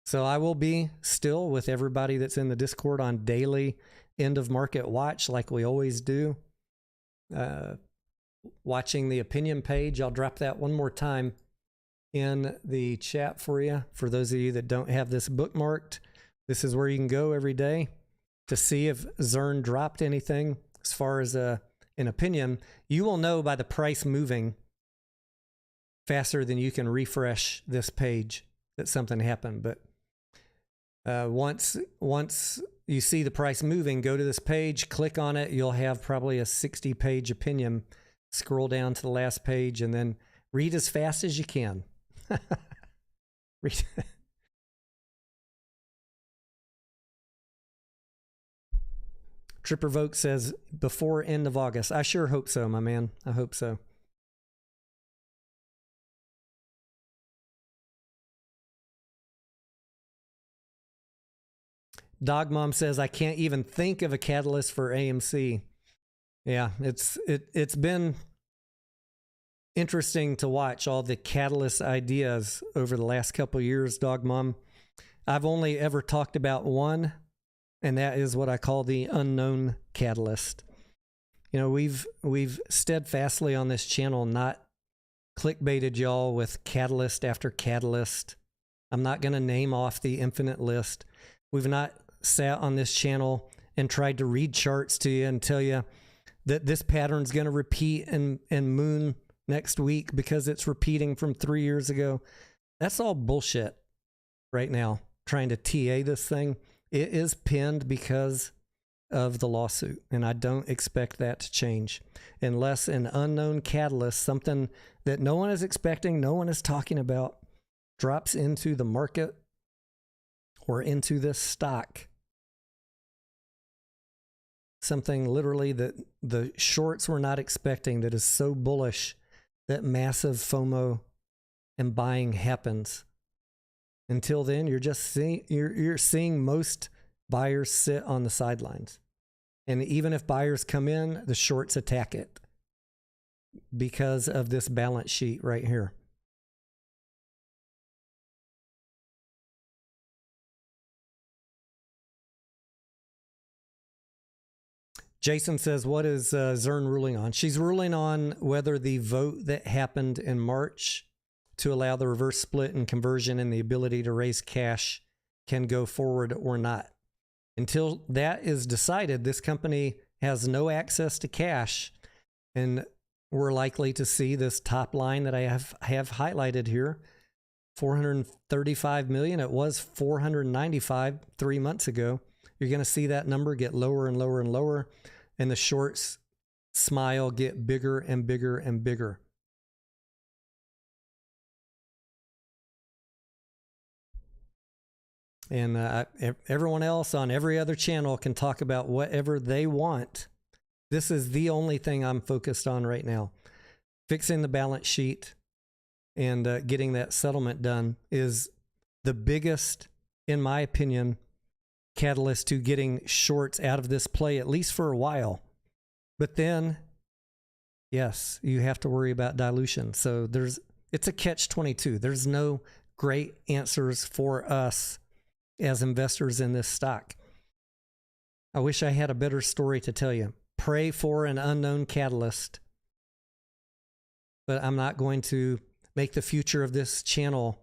So I will be still with everybody that's in the Discord on daily end of market watch like we always do. Watching the opinion page. I'll drop that one more time in the chat for you. For those of you that don't have this bookmarked, this is where you can go every day to see if Zern dropped anything as far as an opinion. You will know by the price moving faster than you can refresh this page that something happened. But once you see the price moving, go to this page, click on it. You'll have probably a 60-page opinion. Scroll down to the last page and then read as fast as you can. Read. Tripper Vogue says before end of August. I sure hope so, my man. I hope so. Dog Mom says, I can't even think of a catalyst for AMC. Yeah, it's been interesting to watch all the catalyst ideas over the last couple of years, Dog Mom. I've only ever talked about one, and that is what I call the unknown catalyst. We've steadfastly on this channel not clickbaited y'all with catalyst after catalyst. I'm not going to name off the infinite list. We've not sat on this channel and tried to read charts to you and tell you that this pattern's going to repeat and moon next week because it's repeating from 3 years ago. That's all bullshit right now, trying to TA this thing. It is pinned because of the lawsuit, and I don't expect that to change unless an unknown catalyst, something that no one is expecting, no one is talking about, drops into the market or into this stock. something literally that the shorts were not expecting, that is so bullish that massive FOMO and buying happens. Until then, you're just seeing most buyers sit on the sidelines. And even if buyers come in, the shorts attack it because of this balance sheet right here. Jason says, what is Zern ruling on? She's ruling on whether the vote that happened in March to allow the reverse split and conversion and the ability to raise cash can go forward or not. Until that is decided, this company has no access to cash, and we're likely to see this top line that I have highlighted here, 435 million. It was 495 3 months ago. You're going to see that number get lower and lower and lower, and the shorts smile get bigger and bigger and bigger. And everyone else on every other channel can talk about whatever they want. This is the only thing I'm focused on right now. Fixing the balance sheet and getting that settlement done is the biggest, in my opinion, catalyst to getting shorts out of this play, at least for a while. But then, yes, you have to worry about dilution. So it's a catch-22. There's no great answers for us as investors in this stock. I wish I had a better story to tell you. Pray for an unknown catalyst. But I'm not going to make the future of this channel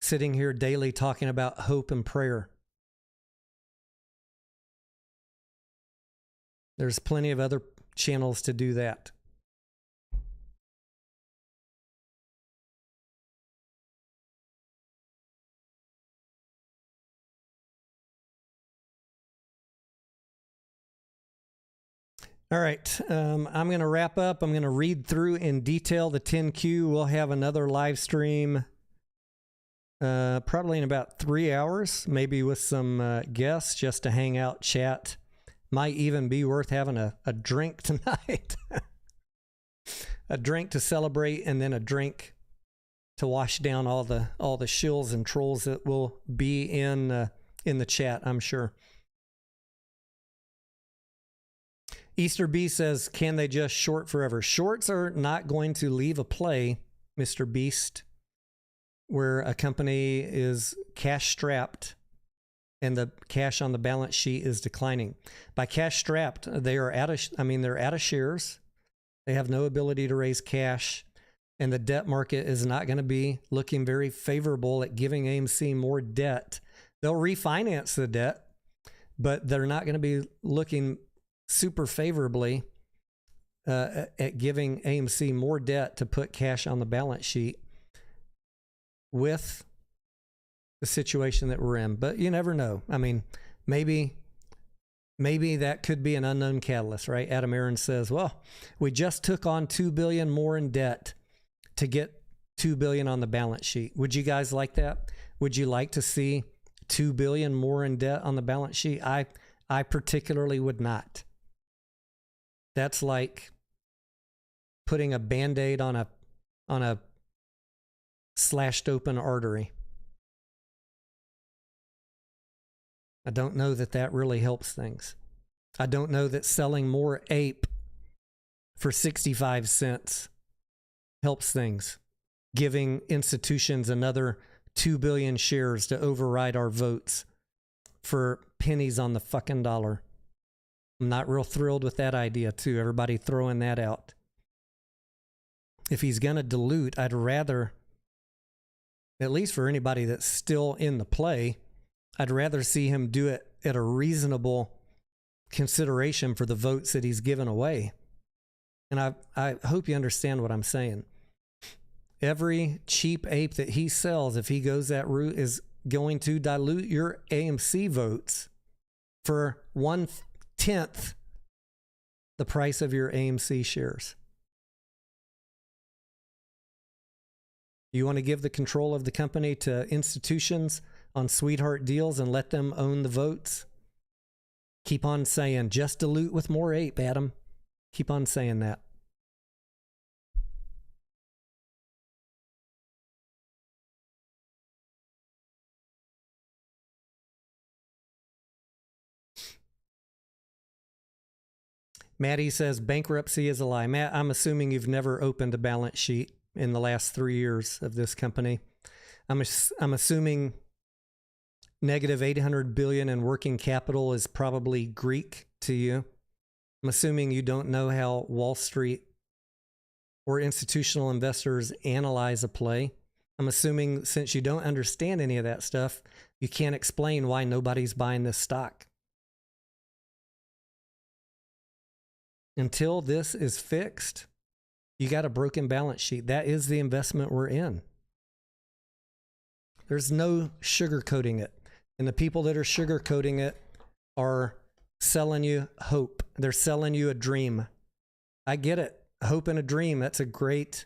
sitting here daily talking about hope and prayer. There's plenty of other channels to do that. All right, I'm going to wrap up. I'm going to read through in detail the 10Q. We'll have another live stream probably in about 3 hours, maybe with some guests just to hang out, chat. Might even be worth having a drink tonight. A drink to celebrate, and then a drink to wash down all the shills and trolls that will be in the chat, I'm sure. Easter B says, can they just short forever? Shorts are not going to leave a play, Mr. Beast, where a company is cash strapped and the cash on the balance sheet is declining. By cash strapped, they are out of shares. They have no ability to raise cash, and the debt market is not going to be looking very favorable at giving AMC more debt. They'll refinance the debt, but they're not going to be looking super favorably at giving AMC more debt to put cash on the balance sheet with the situation that we're in. But you never know. I mean, maybe that could be an unknown catalyst, right? Adam Aaron says, well, we just took on $2 billion more in debt to get $2 billion on the balance sheet. Would you guys like that? Would you like to see $2 billion more in debt on the balance sheet? I particularly would not. That's like putting a Band-Aid on a slashed open artery. I don't know that really helps things. I don't know that selling more ape for 65 cents helps things. Giving institutions another 2 billion shares to override our votes for pennies on the fucking dollar. I'm not real thrilled with that idea, too. Everybody throwing that out. If he's going to dilute, I'd rather, at least for anybody that's still in the play, I'd rather see him do it at a reasonable consideration for the votes that he's given away. And I hope you understand what I'm saying. Every cheap ape that he sells, if he goes that route, is going to dilute your AMC votes for 1/10 the price of your AMC shares. You want to give the control of the company to institutions on sweetheart deals and let them own the votes? Keep on saying, just dilute with more ape, Adam. Keep on saying that. Maddie says bankruptcy is a lie. Matt, I'm assuming you've never opened a balance sheet in the last 3 years of this company. I'm assuming negative 800 billion in working capital is probably Greek to you. I'm assuming you don't know how Wall Street or institutional investors analyze a play. I'm assuming since you don't understand any of that stuff, you can't explain why nobody's buying this stock. Until this is fixed, you got a broken balance sheet. That is the investment we're in. There's no sugarcoating it. And the people that are sugarcoating it are selling you hope. They're selling you a dream. I get it. Hope and a dream. It's a great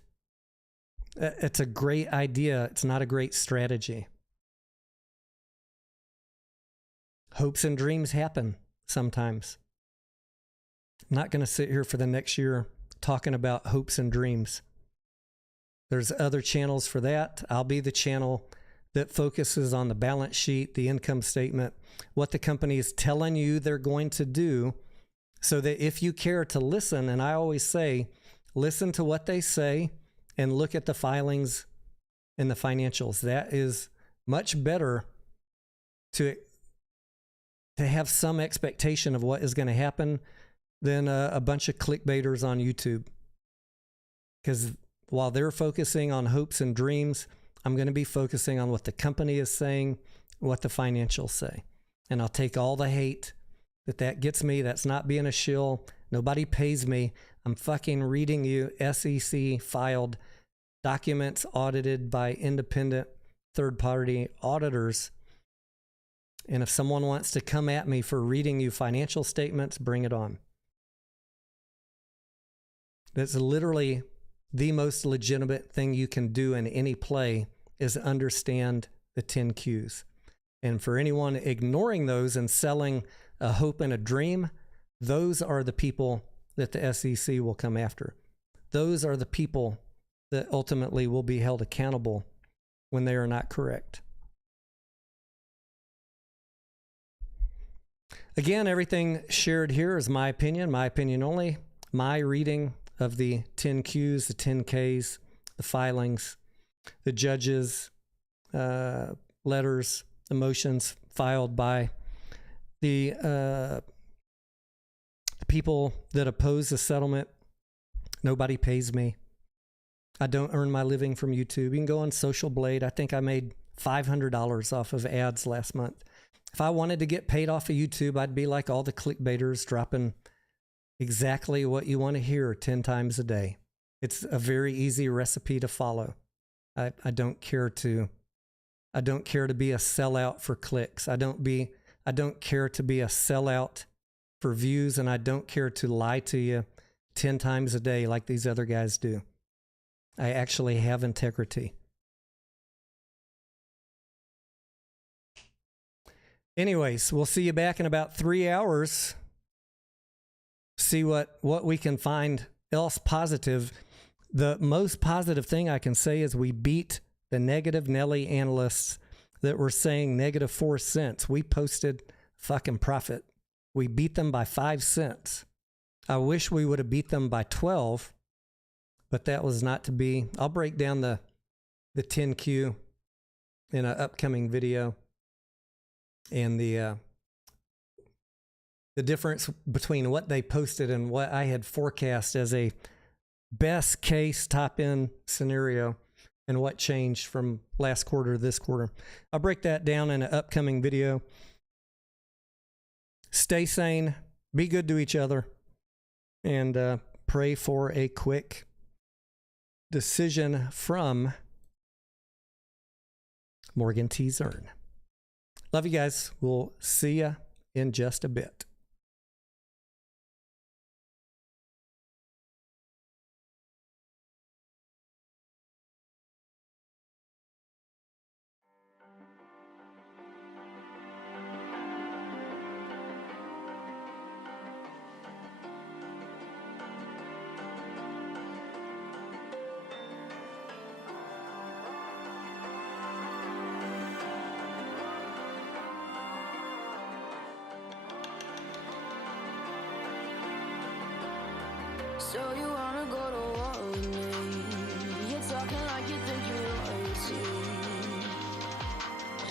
idea. It's not a great strategy. Hopes and dreams happen sometimes. I'm not going to sit here for the next year talking about hopes and dreams. There's other channels for that. I'll be the channel that focuses on the balance sheet, the income statement, what the company is telling you they're going to do, so that if you care to listen, and I always say, listen to what they say and look at the filings and the financials. That is much better to have some expectation of what is going to happen than a bunch of clickbaiters on YouTube. Because while they're focusing on hopes and dreams, I'm going to be focusing on what the company is saying, what the financials say. And I'll take all the hate that gets me. That's not being a shill. Nobody pays me. I'm fucking reading you SEC filed documents audited by independent third-party auditors. And if someone wants to come at me for reading you financial statements, bring it on. That's literally the most legitimate thing you can do in any play, is understand the 10 Qs. And for anyone ignoring those and selling a hope and a dream, those are the people that the SEC will come after. Those are the people that ultimately will be held accountable when they are not correct. Again, everything shared here is my opinion only, my reading of the 10 Qs, the 10 Ks, the filings, the judges' letters, the motions filed by the people that oppose the settlement. Nobody pays me. I don't earn my living from YouTube. You can go on Social Blade. I think I made $500 off of ads last month. If I wanted to get paid off of YouTube, I'd be like all the clickbaiters, dropping exactly what you want to hear 10 times a day. It's a very easy recipe to follow. I don't care to be a sellout for clicks. I don't care to be a sellout for views, and I don't care to lie to you 10 times a day like these other guys do. I actually have integrity. Anyways, we'll see you back in about 3 hours. See what we can find else positive. The most positive thing I can say is we beat the negative Nelly analysts that were saying negative 4 cents. We posted fucking profit. We beat them by 5 cents. I wish we would have beat them by 12, but that was not to be. I'll break down the 10Q in an upcoming video, and the difference between what they posted and what I had forecast as a best case top end scenario, and what changed from last quarter to this quarter. I'll break that down in an upcoming video. Stay sane, be good to each other, and pray for a quick decision from Morgan T. Zern. Love you guys. We'll see ya in just a bit. So you wanna go to war with me? You're talking like you think you're royalty.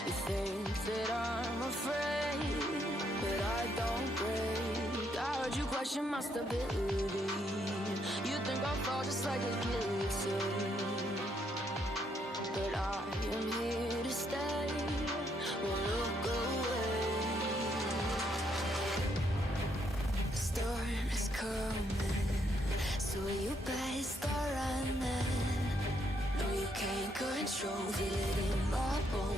You think that I'm afraid, but I don't break. I heard you question my stability. You think I'll fall just like a guillotine, but I am here to stay. Won't